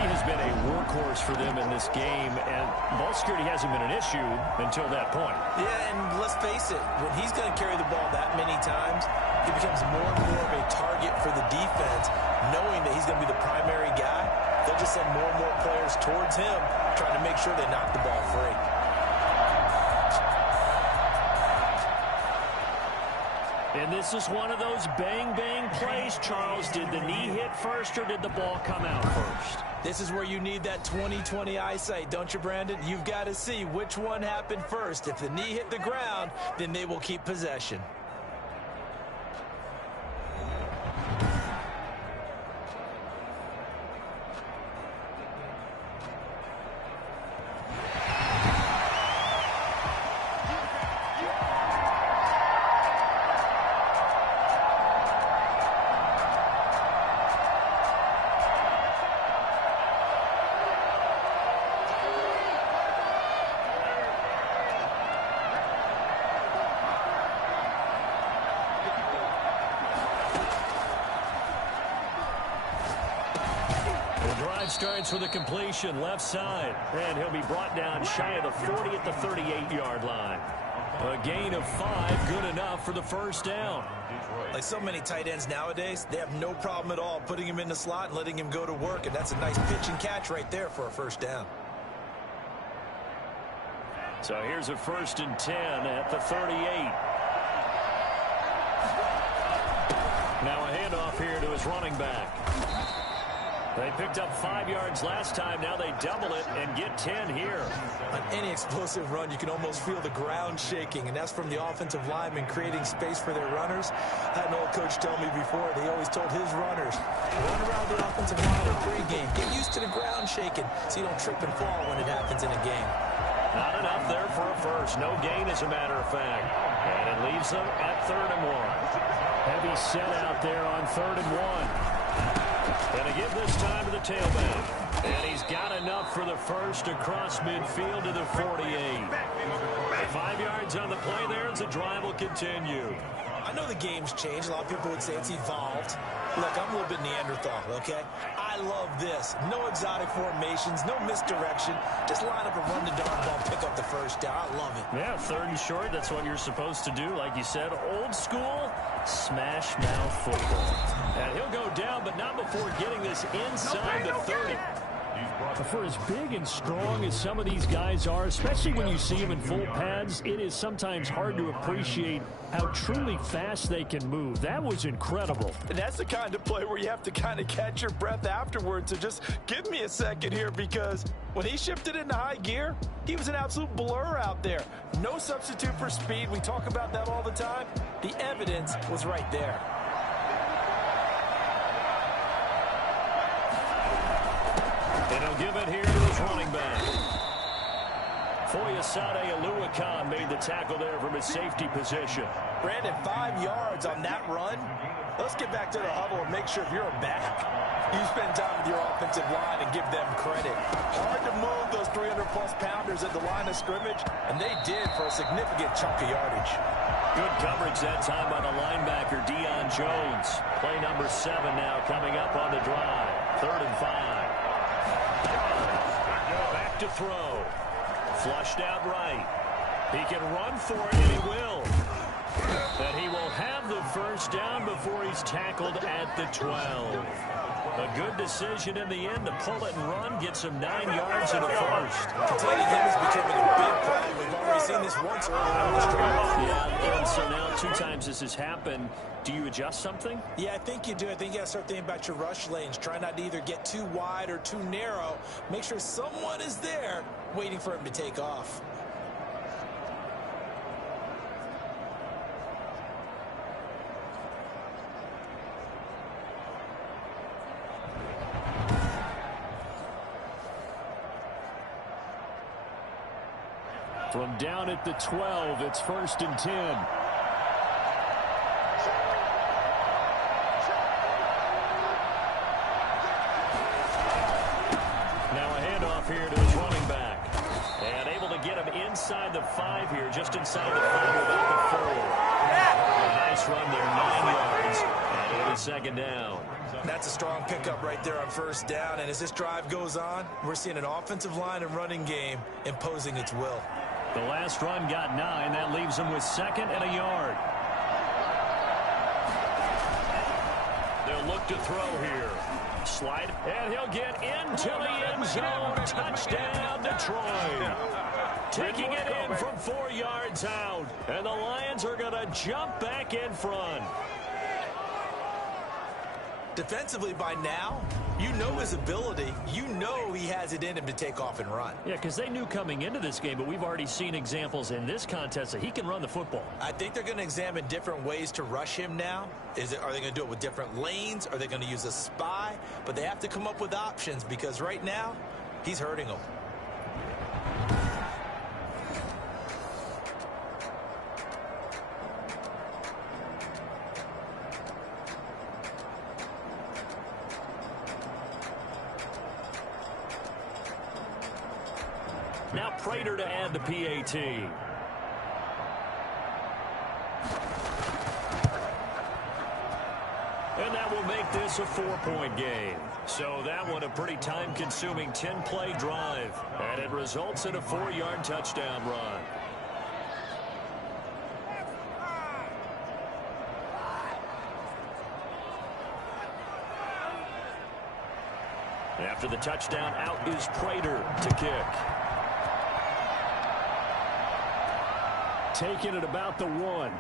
He has been a workhorse for them in this game, and ball security hasn't been an issue until that point. Yeah, and let's face it, when he's going to carry the ball that many times, he becomes more and more of a target for the defense, knowing that he's going to be the primary guy. They'll just send more and more players towards him, trying to make sure they knock the ball free. And this is one of those bang-bang plays, Charles. Did the knee hit first or did the ball come out first? This is where you need that 20/20 eyesight, don't you, Brandon? You've got to see which one happened first. If the knee hit the ground, then they will keep possession. Starts with a completion left side, and he'll be brought down shy of the 40 at the 38-yard line. A gain of 5, good enough for the 1st down. Like so many tight ends nowadays, they have no problem at all putting him in the slot and letting him go to work, and that's a nice pitch and catch right there for a 1st down. So here's a 1st and 10 at the 38. Now a handoff here to his running back. They picked up 5 yards last time. Now they double it and get 10 here. On any explosive run, you can almost feel the ground shaking, and that's from the offensive linemen creating space for their runners. I had an old coach tell me before, they always told his runners, run around the offensive line in pregame. Get used to the ground shaking so you don't trip and fall when it happens in a game. Not enough there for a 1st. No gain, as a matter of fact. And it leaves them at 3rd and 1. Heavy set out there on 3rd and 1. And to give this time to the tailback. And he's got enough for the 1st across midfield to the 48. 5 yards on the play there as the drive will continue. I know the game's changed. A lot of people would say it's evolved. Look, I'm a little bit Neanderthal, okay? I love this. No exotic formations, no misdirection. Just line up and run the darn ball, pick up the 1st down. I love it. Yeah, 3rd and short, that's what you're supposed to do. Like you said, old school, smash mouth football. And he'll go down, but not before getting this inside the 30. For as big and strong as some of these guys are, especially when you see them in full pads, it is sometimes hard to appreciate how truly fast they can move. That was incredible. And that's the kind of play where you have to kind of catch your breath afterwards. So just give me a second here, because when he shifted into high gear, he was an absolute blur out there. No substitute for speed. We talk about that all the time. The evidence was right there. And he'll give it here to his running back. Foyesade Oluwakan made the tackle there from his safety position. Brandon, 5 yards on that run. Let's get back to the huddle and make sure if you're a back, you spend time with your offensive line and give them credit. Hard to move those 300-plus pounders at the line of scrimmage, and they did for a significant chunk of yardage. Good coverage that time by the linebacker, Deion Jones. Play number 7 now coming up on the drive. 3rd and 5. Back to throw. Flushed out right. He can run for it, and he will. And he will have the first down before he's tackled at the 12. A good decision in the end to pull it and run, get some 9 yards in the first. Containing him is becoming a big problem. We've already seen this once earlier in this drive. Yeah, and so now 2 times this has happened. Do you adjust something? Yeah, I think you do. I think you got to start thinking about your rush lanes. Try not to either get too wide or too narrow. Make sure someone is there waiting for him to take off. From down at the 12, it's 1st and 10. Now a handoff here to his running back. And able to get him inside the 5 here, just inside the 5, about the 4. A nice run there, 9 yards. And it'll be 2nd down. That's a strong pickup right there on 1st down. And as this drive goes on, we're seeing an offensive line and running game imposing its will. The last run got 9. That leaves him with 2nd and a yard. They'll look to throw here. Slide, and he'll get into the end zone. Touchdown, Detroit. Taking it in from 4 yards out. And the Lions are going to jump back in front. Defensively by now, you know his ability. You know he has it in him to take off and run. Yeah, because they knew coming into this game, but we've already seen examples in this contest that he can run the football. I think they're going to examine different ways to rush him now. Are they going to do it with different lanes? Are they going to use a spy? But they have to come up with options, because right now, he's hurting them. Now Prater to add the PAT. And that will make this a 4-point game. So that one a pretty time-consuming 10-play drive. And it results in a 4-yard touchdown run. After the touchdown, out is Prater to kick. Taking it about the 1.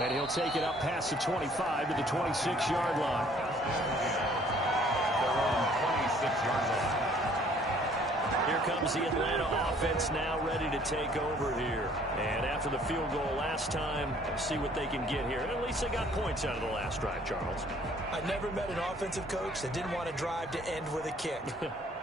And he'll take it up past the 25 to the 26-yard line. They're on 26-yard line. Here comes the Atlanta offense now ready to take over here. And after the field goal last time, see what they can get here. And at least they got points out of the last drive, Charles. I've never met an offensive coach that didn't want to drive to end with a kick.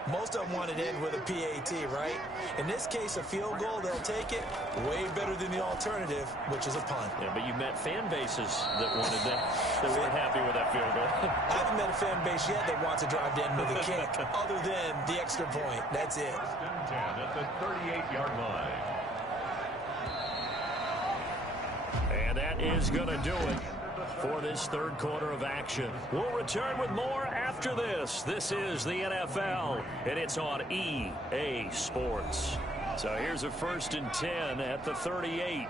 Most of them wanted to end with a PAT, right? In this case, a field goal, they'll take it. Way better than the alternative, which is a punt. Yeah, but you met fan bases that wanted that, that weren't happy with that field goal. I haven't met a fan base yet that wants to drive to end with a kick, other than the extra point. That's it. 10 at the 38-yard line. And that is going to do it for this 3rd quarter of action. We'll return with more after this. This is the NFL, and it's on EA Sports. So here's a 1st and 10 at the 38.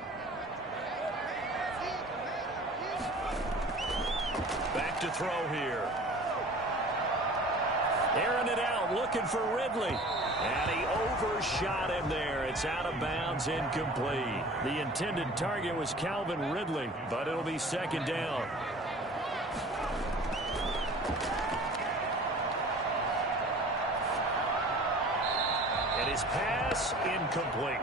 Back to throw here. Airing it out, looking for Ridley. And he overshot him there. It's out of bounds, incomplete. The intended target was Calvin Ridley, but it'll be second down. And his pass, incomplete.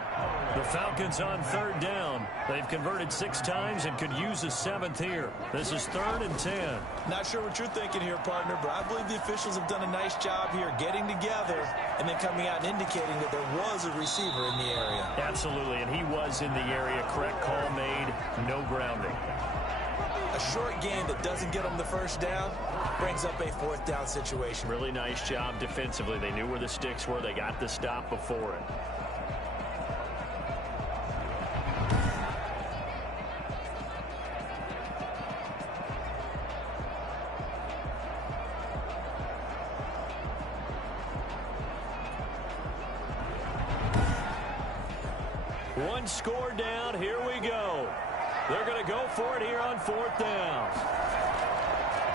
The Falcons on third down. They've converted 6 times and could use a 7th here. This is 3rd and 10. Not sure what you're thinking here, partner, but I believe the officials have done a nice job here getting together and then coming out and indicating that there was a receiver in the area. Absolutely, and he was in the area. Correct call made, no grounding. A short game that doesn't get them the first down brings up a 4th down situation. Really nice job defensively. They knew where the sticks were. They got the stop before it. One score down. Here we go. They're going to go for it here on 4th down.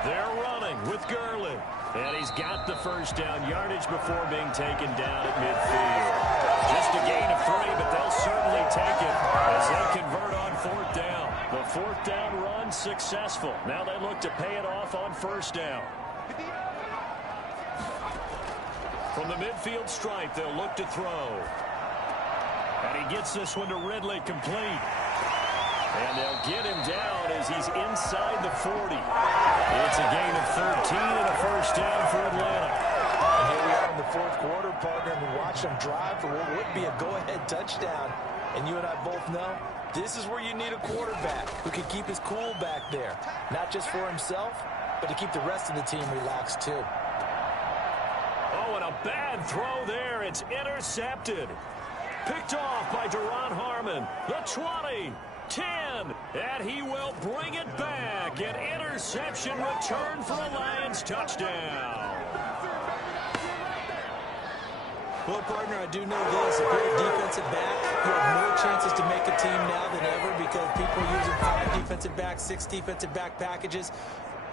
They're running with Gurley. And he's got the first down yardage before being taken down at midfield. Just a gain of 3, but they'll certainly take it as they convert on 4th down. The 4th down run successful. Now they look to pay it off on 1st down. From the midfield stripe, they'll look to throw. And he gets this one to Ridley, complete. And they'll get him down as he's inside the 40. It's a gain of 13 and a first down for Atlanta. And here we are in the 4th quarter, partner, and we watch them drive for what would be a go-ahead touchdown. And you and I both know this is where you need a quarterback who can keep his cool back there. Not just for himself, but to keep the rest of the team relaxed too. Oh, and a bad throw there. It's intercepted. Picked off by Deron Harmon. The 20. 10, and he will bring it back. An interception return for a Lions touchdown. Well, partner, I do know this. If you're a defensive back, you have more chances to make a team now than ever because people are using 5 defensive backs, 6 defensive back packages.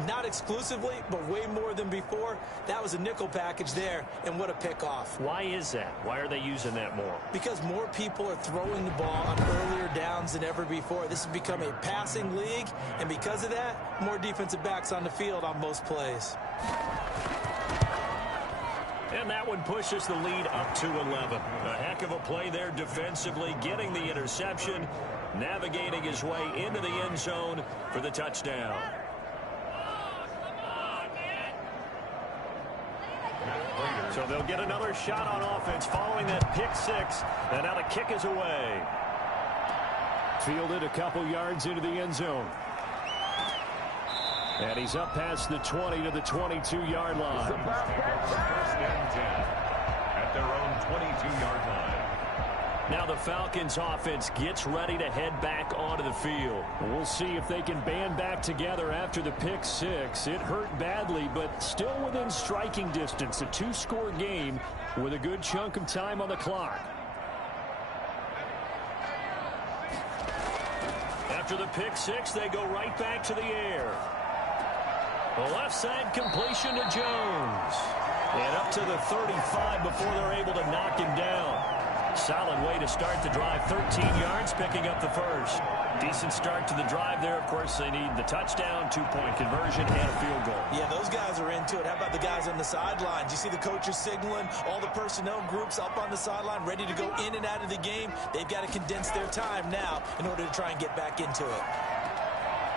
Not exclusively, but way more than before. That was a nickel package there, and what a pickoff. Why is that? Why are they using that more? Because more people are throwing the ball on earlier downs than ever before. This has become a passing league, and because of that, more defensive backs on the field on most plays. And that one pushes the lead up to 11. A heck of a play there defensively, getting the interception, navigating his way into the end zone for the touchdown. So they'll get another shot on offense following that pick 6. And now the kick is away. Fielded a couple yards into the end zone. And he's up past the 20 to the 22-yard line. First and 10 at their own 22-yard line. Now the Falcons offense gets ready to head back onto the field. We'll see if they can band back together after the pick 6. It hurt badly, but still within striking distance. A 2-score game with a good chunk of time on the clock. After the pick 6, they go right back to the air. The left side completion to Jones. And up to the 35 before they're able to knock him down. Solid way to start the drive. 13 yards, picking up the first. Decent start to the drive there. Of course, they need the touchdown, 2-point conversion, and a field goal. Yeah, those guys are into it. How about the guys on the sidelines? You see the coaches signaling, all the personnel groups up on the sideline, ready to go in and out of the game. They've got to condense their time now in order to try and get back into it.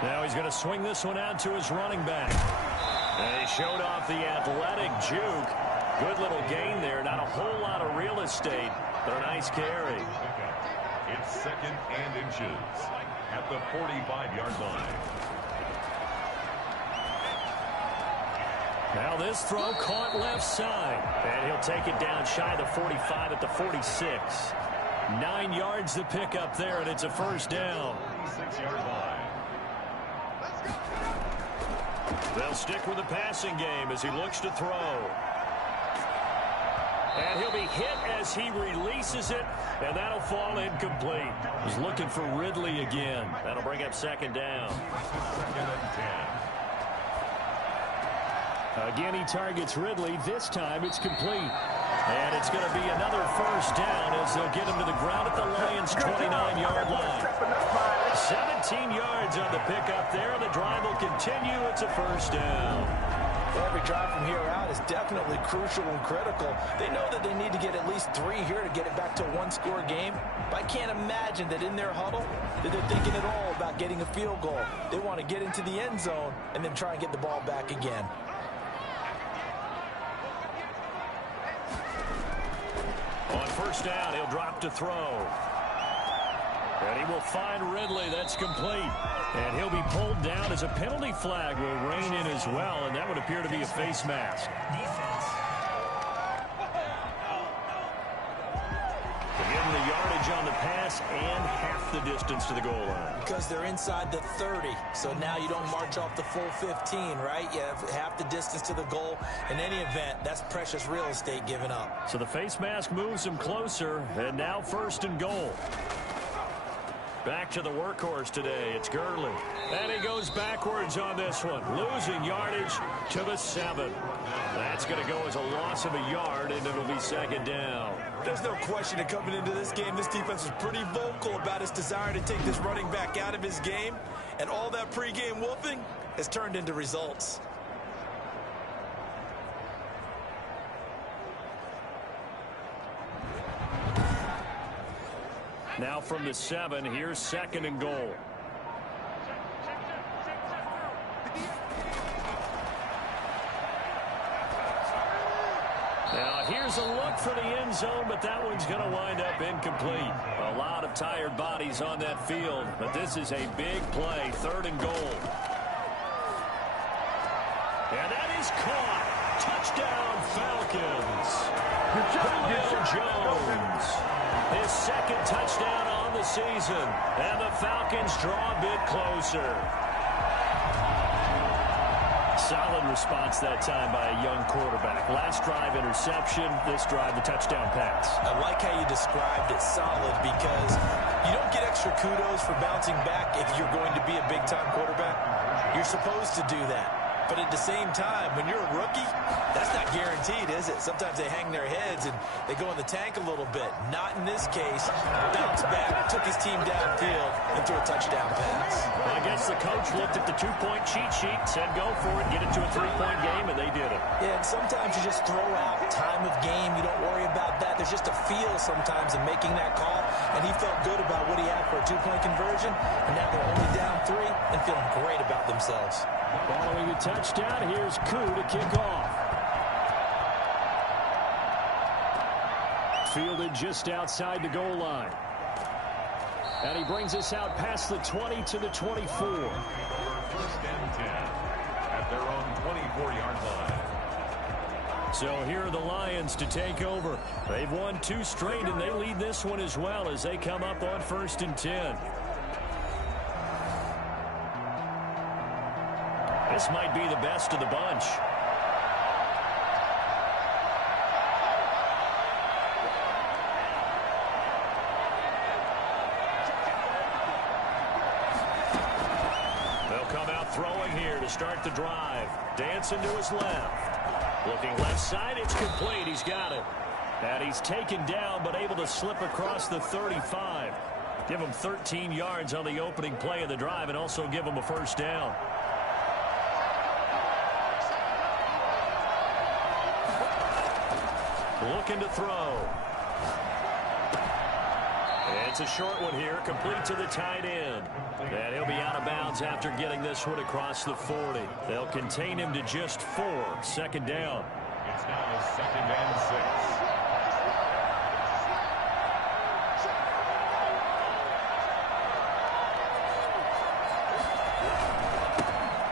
Now he's going to swing this one out to his running back. And he showed off the athletic juke. Good little gain there. Not a whole lot of real estate, but a nice carry. It's 2nd and inches at the 45-yard line. Now this throw caught left side. And he'll take it down shy of the 45 at the 46. 9 yards to pick up there, and it's a first down. 46-yard line. They'll stick with the passing game as he looks to throw. And he'll be hit as he releases it, and that'll fall incomplete. He's looking for Ridley again. That'll bring up second down. 2nd and 10. Again, he targets Ridley. This time it's complete. And it's going to be another first down as they'll get him to the ground at the Lions' 29-yard line. 17 yards on the pickup there. The drive will continue. It's a first down. Every drive from here out is definitely crucial and critical. They know that they need to get at least 3 here to get it back to a one-score game. But I can't imagine that in their huddle that they're thinking at all about getting a field goal. They want to get into the end zone and then try and get the ball back again. On first down, he'll drop to throw. And he will find Ridley. That's complete. And he'll be pulled down as a penalty flag will rein in as well, and that would appear to be a face mask. They'll give him the yardage on the pass and half the distance to the goal line. Because they're inside the 30, so now you don't march off the full 15, right? You have half the distance to the goal. In any event, that's precious real estate given up. So the face mask moves him closer, and now first and goal. Back to the workhorse today. It's Gurley. And he goes backwards on this one. Losing yardage to the 7. That's going to go as a loss of a yard, and it'll be second down. There's no question that coming into this game, this defense was pretty vocal about its desire to take this running back out of his game. And all that pregame wolfing has turned into results. Now from the 7, here's second and goal. Now here's a look for the end zone, but that one's going to wind up incomplete. A lot of tired bodies on that field, but this is a big play, third and goal. And that is caught. Touchdown, Falcons. Julio Jones. His second touchdown on the season. And the Falcons draw a bit closer. Solid response that time by a young quarterback. Last drive interception. This drive the touchdown pass. I like how you described it solid because you don't get extra kudos for bouncing back if you're going to be a big-time quarterback. You're supposed to do that. But at the same time, when you're a rookie, that's not guaranteed, is it? Sometimes they hang their heads and they go in the tank a little bit. Not in this case. Bounced back, took his team downfield, and threw a touchdown pass. Well, I guess the coach looked at the two-point cheat sheet, said go for it, get it to a three-point game, and they did it. Yeah, and sometimes you just throw out time of game. You don't worry about that. There's just a feel sometimes in making that call, and he felt good about what he had for a two-point conversion, and now they're only down 3 and feeling great about themselves. Following the touchdown, here's Koo to kick off. Fielded just outside the goal line. And he brings us out past the 20 to the 24. First and 10 at their own 24-yard line. So here are the Lions to take over. They've won 2 straight, and they lead this one as well as they come up on first and 10. This might be the best of the bunch. They'll come out throwing here to start the drive. Dancing to his left. Looking left side, it's complete. He's got it. And he's taken down but able to slip across the 35. Give him 13 yards on the opening play of the drive and also give him a first down. Looking to throw. It's a short one here, complete to the tight end. And he'll be out of bounds after getting this one across the 40. They'll contain him to just 4. Second down. It's now second and 6.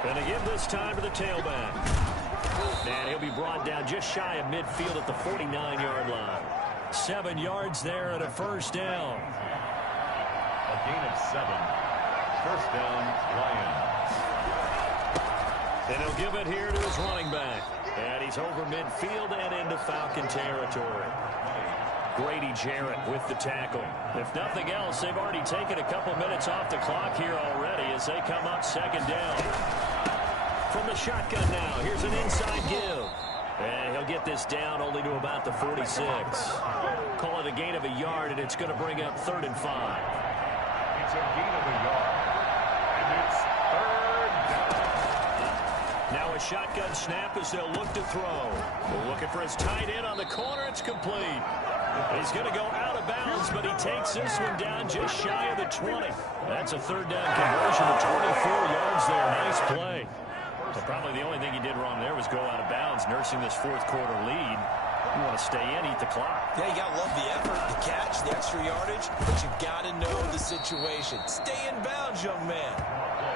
And they give this time to the tailback. And he'll be brought down just shy of midfield at the 49-yard line. 7 yards there and a first down. A gain of 7. First down, Lions. And he'll give it here to his running back. And he's over midfield and into Falcon territory. Grady Jarrett with the tackle. If nothing else, they've already taken a couple minutes off the clock here already as they come up second down. from the shotgun now. Here's an inside give. And he'll get this down only to about the 46. Call it a gain of a yard, and it's going to bring up 3rd and 5. It's a gain of a yard. And it's 3rd down. Now a shotgun snap as they'll look to throw. We're looking for his tight end on the corner. It's complete. He's going to go out of bounds, but he takes this one down just shy of the 20. That's a 3rd down conversion to 24 yards there. Nice play. So probably the only thing he did wrong there was go out of bounds, nursing this 4th quarter lead. You want to stay in, eat the clock. Yeah, you got to love the effort, the catch, the extra yardage, but you got to know the situation. Stay in bounds, young man.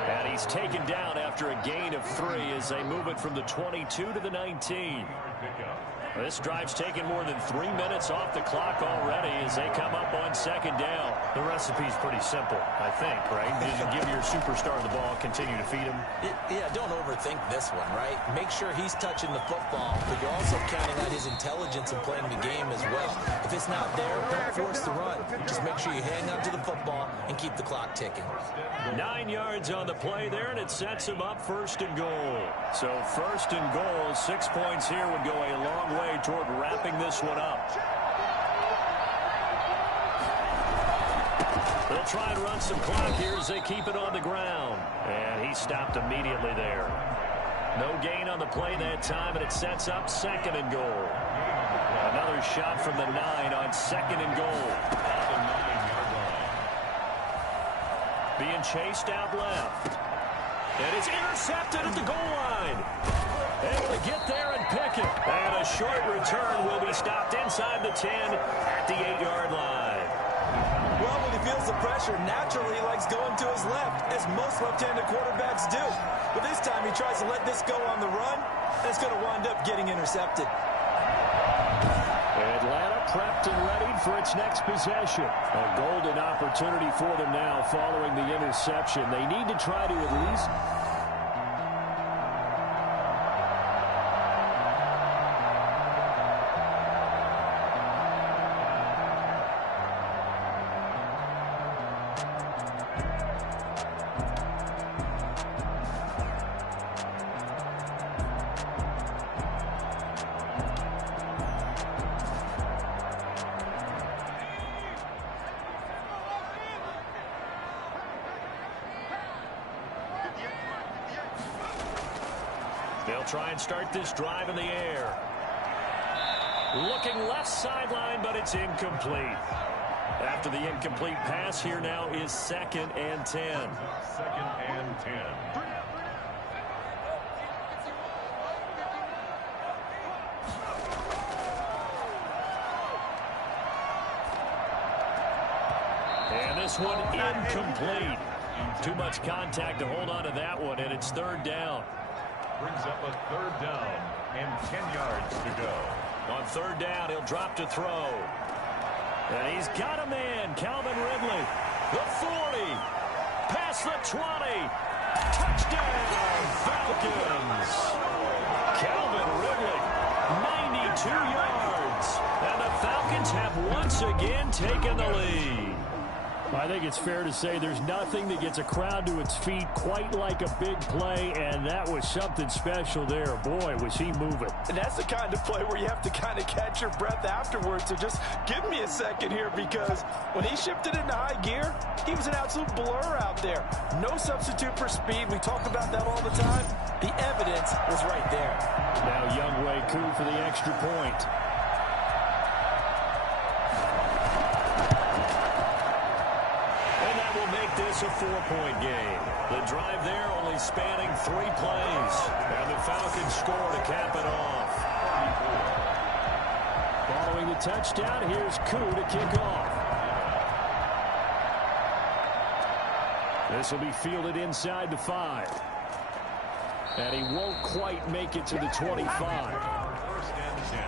And he's taken down after a gain of 3 as they move it from the 22 to the 19. This drive's taken more than 3 minutes off the clock already as they come up on 2nd down. The recipe's pretty simple, I think, right? You give your superstar the ball, continue to feed him. Yeah, don't overthink this one, right? Make sure he's touching the football, but you're also counting on his intelligence in playing the game as well. If it's not there, don't force the run. Just make sure you hang on to the football and keep the clock ticking. 9 yards on the play there, and it sets him up 1st and goal. So 1st and goal, 6 points here would go a long way toward wrapping this one up. They'll try and run some clock here as they keep it on the ground. And he stopped immediately there. No gain on the play that time, and it sets up 2nd and goal. Another shot from the 9 on 2nd and goal. Being chased out left. And it's intercepted at the goal line. Able to get there and pick it. And a short return will be stopped inside the 10 at the 8-yard line. Well, when he feels the pressure, naturally he likes going to his left, as most left-handed quarterbacks do. But this time he tries to let this go on the run, and it's going to wind up getting intercepted. Atlanta prepped and ready for its next possession. A golden opportunity for them now following the interception. They need to try to at least... They'll try and start this drive in the air. Looking left sideline, but it's incomplete. After the incomplete pass, here now is 2nd and 10. 2nd and 10. And this one incomplete. Too much contact to hold on to that one, and it's 3rd down. Brings up a 3rd down and 10 yards to go. On 3rd down, he'll drop to throw. And he's got a man, Calvin Ridley. The 40, past the 20. Touchdown, Falcons. Calvin Ridley, 92 yards. And the Falcons have once again taken the lead. I think it's fair to say there's nothing that gets a crowd to its feet quite like a big play, and that was something special there. Boy, was he moving. And that's the kind of play where you have to kind of catch your breath afterwards. So just give me a second here, because when he shifted into high gear, he was an absolute blur out there. No substitute for speed. We talk about that all the time. The evidence was right there. Now Younghoe Koo for the extra point. This a 4-point game. The drive there only spanning 3 plays. And the Falcons score to cap it off. Following the touchdown, here's Koo to kick off. This will be fielded inside the 5. And he won't quite make it to the 25. 1st and 10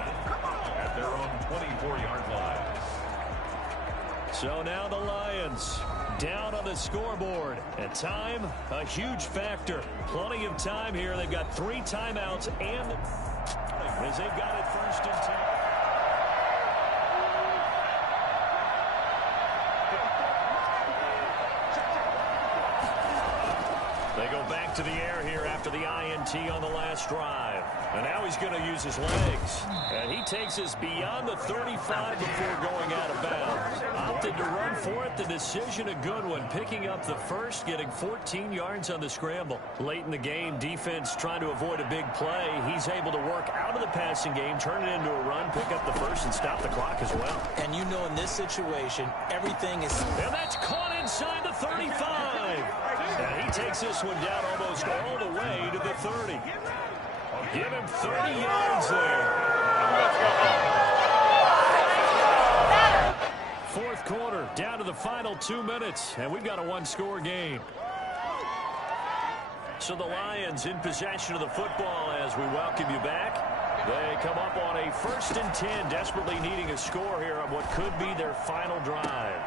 at their own 24-yard line. So now the Lions down on the scoreboard. And time, a huge factor. Plenty of time here. They've got 3 timeouts and as they've got it 1st and 10. They They go back to the air here after the INT on the last drive. And now he's going to use his legs. And he takes us beyond the 35 before going out of bounds. Opted to run for it. The decision a good one. Picking up the first, getting 14 yards on the scramble. Late in the game, defense trying to avoid a big play. He's able to work out of the passing game, turn it into a run, pick up the first, and stop the clock as well. And you know in this situation, everything is... And that's caught inside the 35. And he takes this one down almost all the way to the 30. Give him 30 yards there. Fourth quarter, down to the final 2 minutes, and we've got a one-score game. So the Lions in possession of the football as we welcome you back. They come up on a 1st and 10, desperately needing a score here on what could be their final drive.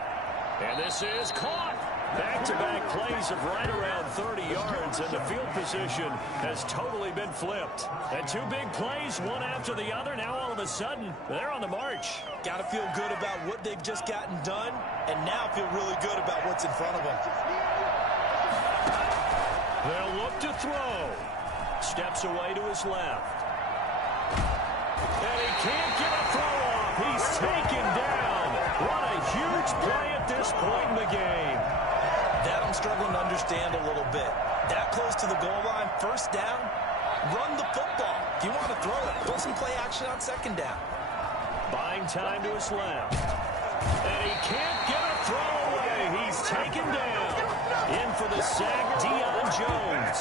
And this is caught. Back-to-back plays of right around 30 yards, and the field position has totally been flipped. And 2 big plays, one after the other. Now all of a sudden, they're on the march. Got to feel good about what they've just gotten done, and now feel really good about what's in front of them. They'll look to throw. Steps away to his left. And he can't get a throw off. He's taken down. What a huge play at this point in the game. That I'm struggling to understand a little bit. That close to the goal line, first down, run the football. If you want to throw it, throw some play action on 2nd down. Buying time to his left. And he can't get a throw away. He's taken down. In for the sack, Deion Jones.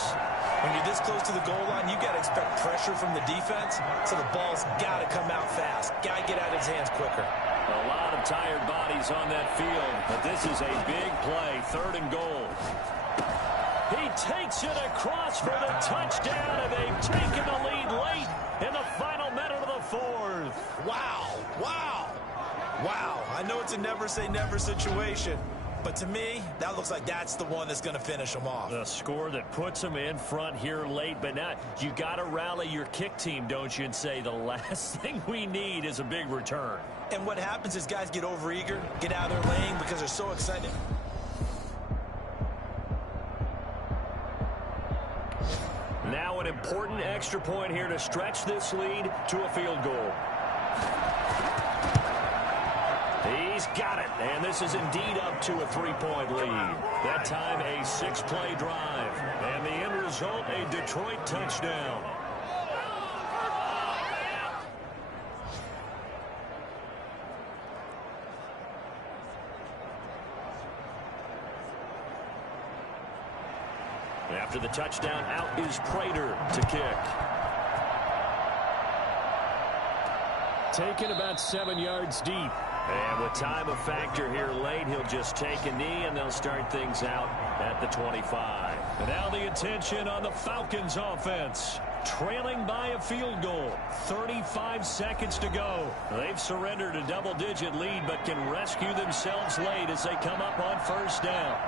When you're this close to the goal line, you got to expect pressure from the defense, so the ball's got to come out fast. Got to get out of his hands quicker. A lot of tired bodies on that field, but this is a big play, 3rd and goal. He takes it across for the touchdown, and they've taken the lead late in the final minute of the 4th. Wow, wow, wow. I know it's a never-say-never situation, but to me, that looks like that's the one that's going to finish them off. The score that puts them in front here late, but not. You got to rally your kick team, don't you, and say the last thing we need is a big return. And what happens is guys get overeager, get out of their lane because they're so excited. Now an important extra point here to stretch this lead to a field goal. He's got it, and this is indeed up to a 3-point lead. That time a 6-play drive, and the end result a Detroit touchdown. After the touchdown, out is Prater to kick. Taken about 7 yards deep. And with time a factor here late, he'll just take a knee, and they'll start things out at the 25. And now the attention on the Falcons offense. Trailing by a field goal. 35 seconds to go. They've surrendered a double-digit lead, but can rescue themselves late as they come up on 1st down.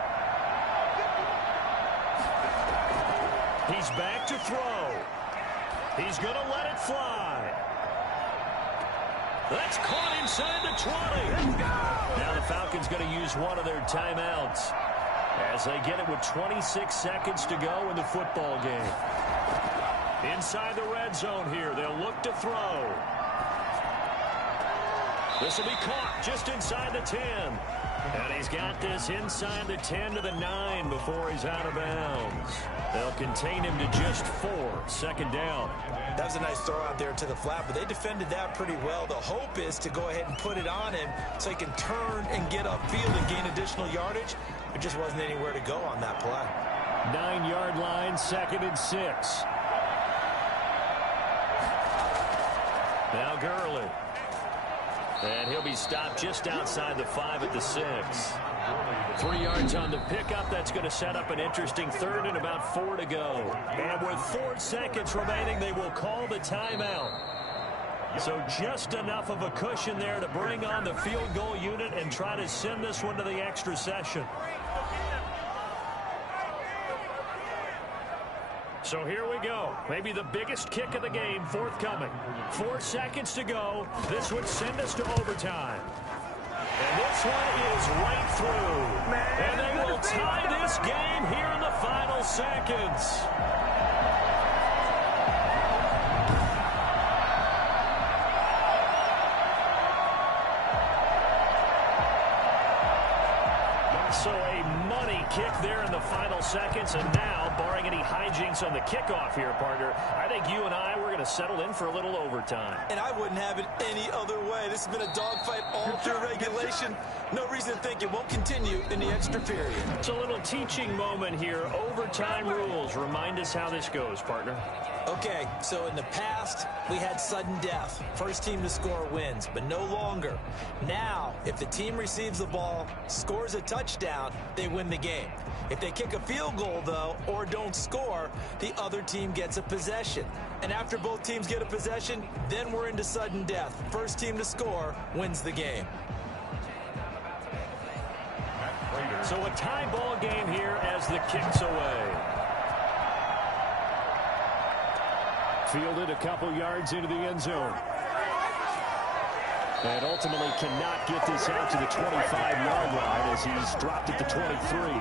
He's back to throw. He's going to let it fly. That's caught inside the 20. Now the Falcons going to use one of their timeouts as they get it with 26 seconds to go in the football game. Inside the red zone here, they'll look to throw. This will be caught just inside the 10. And he's got this inside the 10 to the 9 before he's out of bounds. They'll contain him to just 4. 2nd down. That was a nice throw out there to the flat, but they defended that pretty well. The hope is to go ahead and put it on him so he can turn and get upfield and gain additional yardage. There just wasn't anywhere to go on that play. 9-yard line, 2nd and 6. Now Gurley. And he'll be stopped just outside the 5 at the 6. 3 yards on the pickup. That's going to set up an interesting 3rd and about 4 to go. And with 4 seconds remaining, they will call the timeout. So just enough of a cushion there to bring on the field goal unit and try to send this one to the extra session. So here we go. Maybe the biggest kick of the game forthcoming. 4 seconds to go. This would send us to overtime. And this one is right through. And they will tie this game here in the final seconds. So a money kick there in the final seconds, and now, barring any hijinks on the kickoff here, partner, I think you and I, we're going to settle in for a little overtime. And I wouldn't have it any other way. This has been a dogfight all through regulation. No reason to think it won't continue in the extra period. It's a little teaching moment here. Overtime rules. Remind us how this goes, partner. Okay, so in the past, we had sudden death. First team to score wins, but no longer. Now, if the team receives the ball, scores a touchdown, they win the game. If they kick a field goal, though, or don't score, the other team gets a possession. And after both teams get a possession, then we're into sudden death. First team to score wins the game. So a tie ball game here as the kick's away. Fielded a couple yards into the end zone. And ultimately cannot get this out to the 25-yard line as he's dropped at the 23.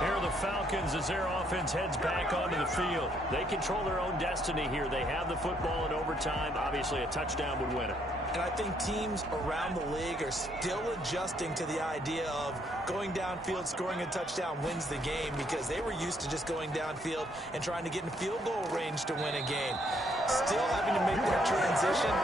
Here are the Falcons as their offense heads back onto the field. They control their own destiny here. They have the football in overtime. Obviously, a touchdown would win it. And I think teams around the league are still adjusting to the idea of going downfield, scoring a touchdown wins the game, because they were used to just going downfield and trying to get in field goal range to win a game. Still having to make that transition.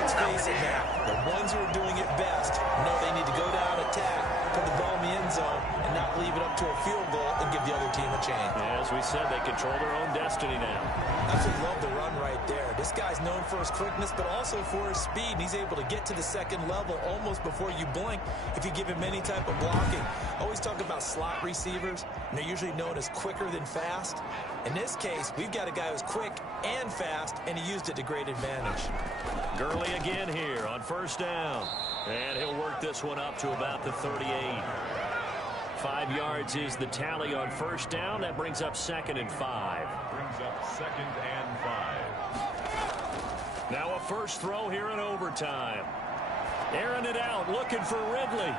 Let's face it now, the ones who are doing it best know they need to go down, attack, put the ball in the end zone, and not leave it up to a field goal and give the other team a chance. As we said, they control their own destiny now. I just love the run right there. This guy's known for his quickness, but also for his speed. And he's able to get to the second level almost before you blink if you give him any type of blocking. Always talk about slot receivers, and they're usually known as quicker than fast. In this case, we've got a guy who's quick and fast, and he used it to great advantage. Gurley again here on first down. And he'll work this one up to about the 38. 5 yards is the tally on first down. That brings up 2nd and 5. Brings up 2nd and 5. Now a first throw here in overtime. Airing it out, looking for Ridley.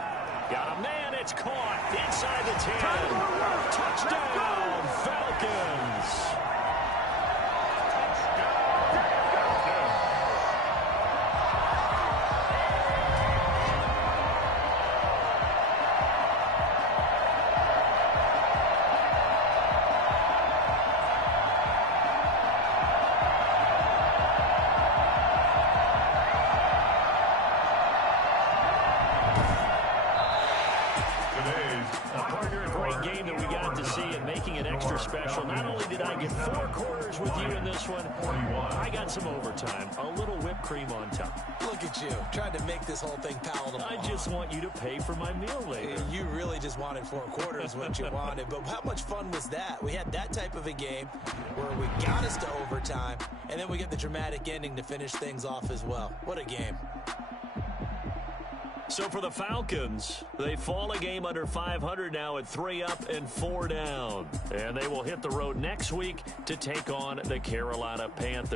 Got a man, it's caught inside the 10. Touchdown, Falcons. Special. Not only did I get 4 quarters with you in this one, I got some overtime. A little whipped cream on top. Look at you, trying to make this whole thing palatable. I just want you to pay for my meal later. You really just wanted 4 quarters what you wanted, but how much fun was that? We had that type of a game where we got us to overtime, and then we get the dramatic ending to finish things off as well. What a game. So for the Falcons, they fall a game under 500 now at 3 up and 4 down. And they will hit the road next week to take on the Carolina Panthers.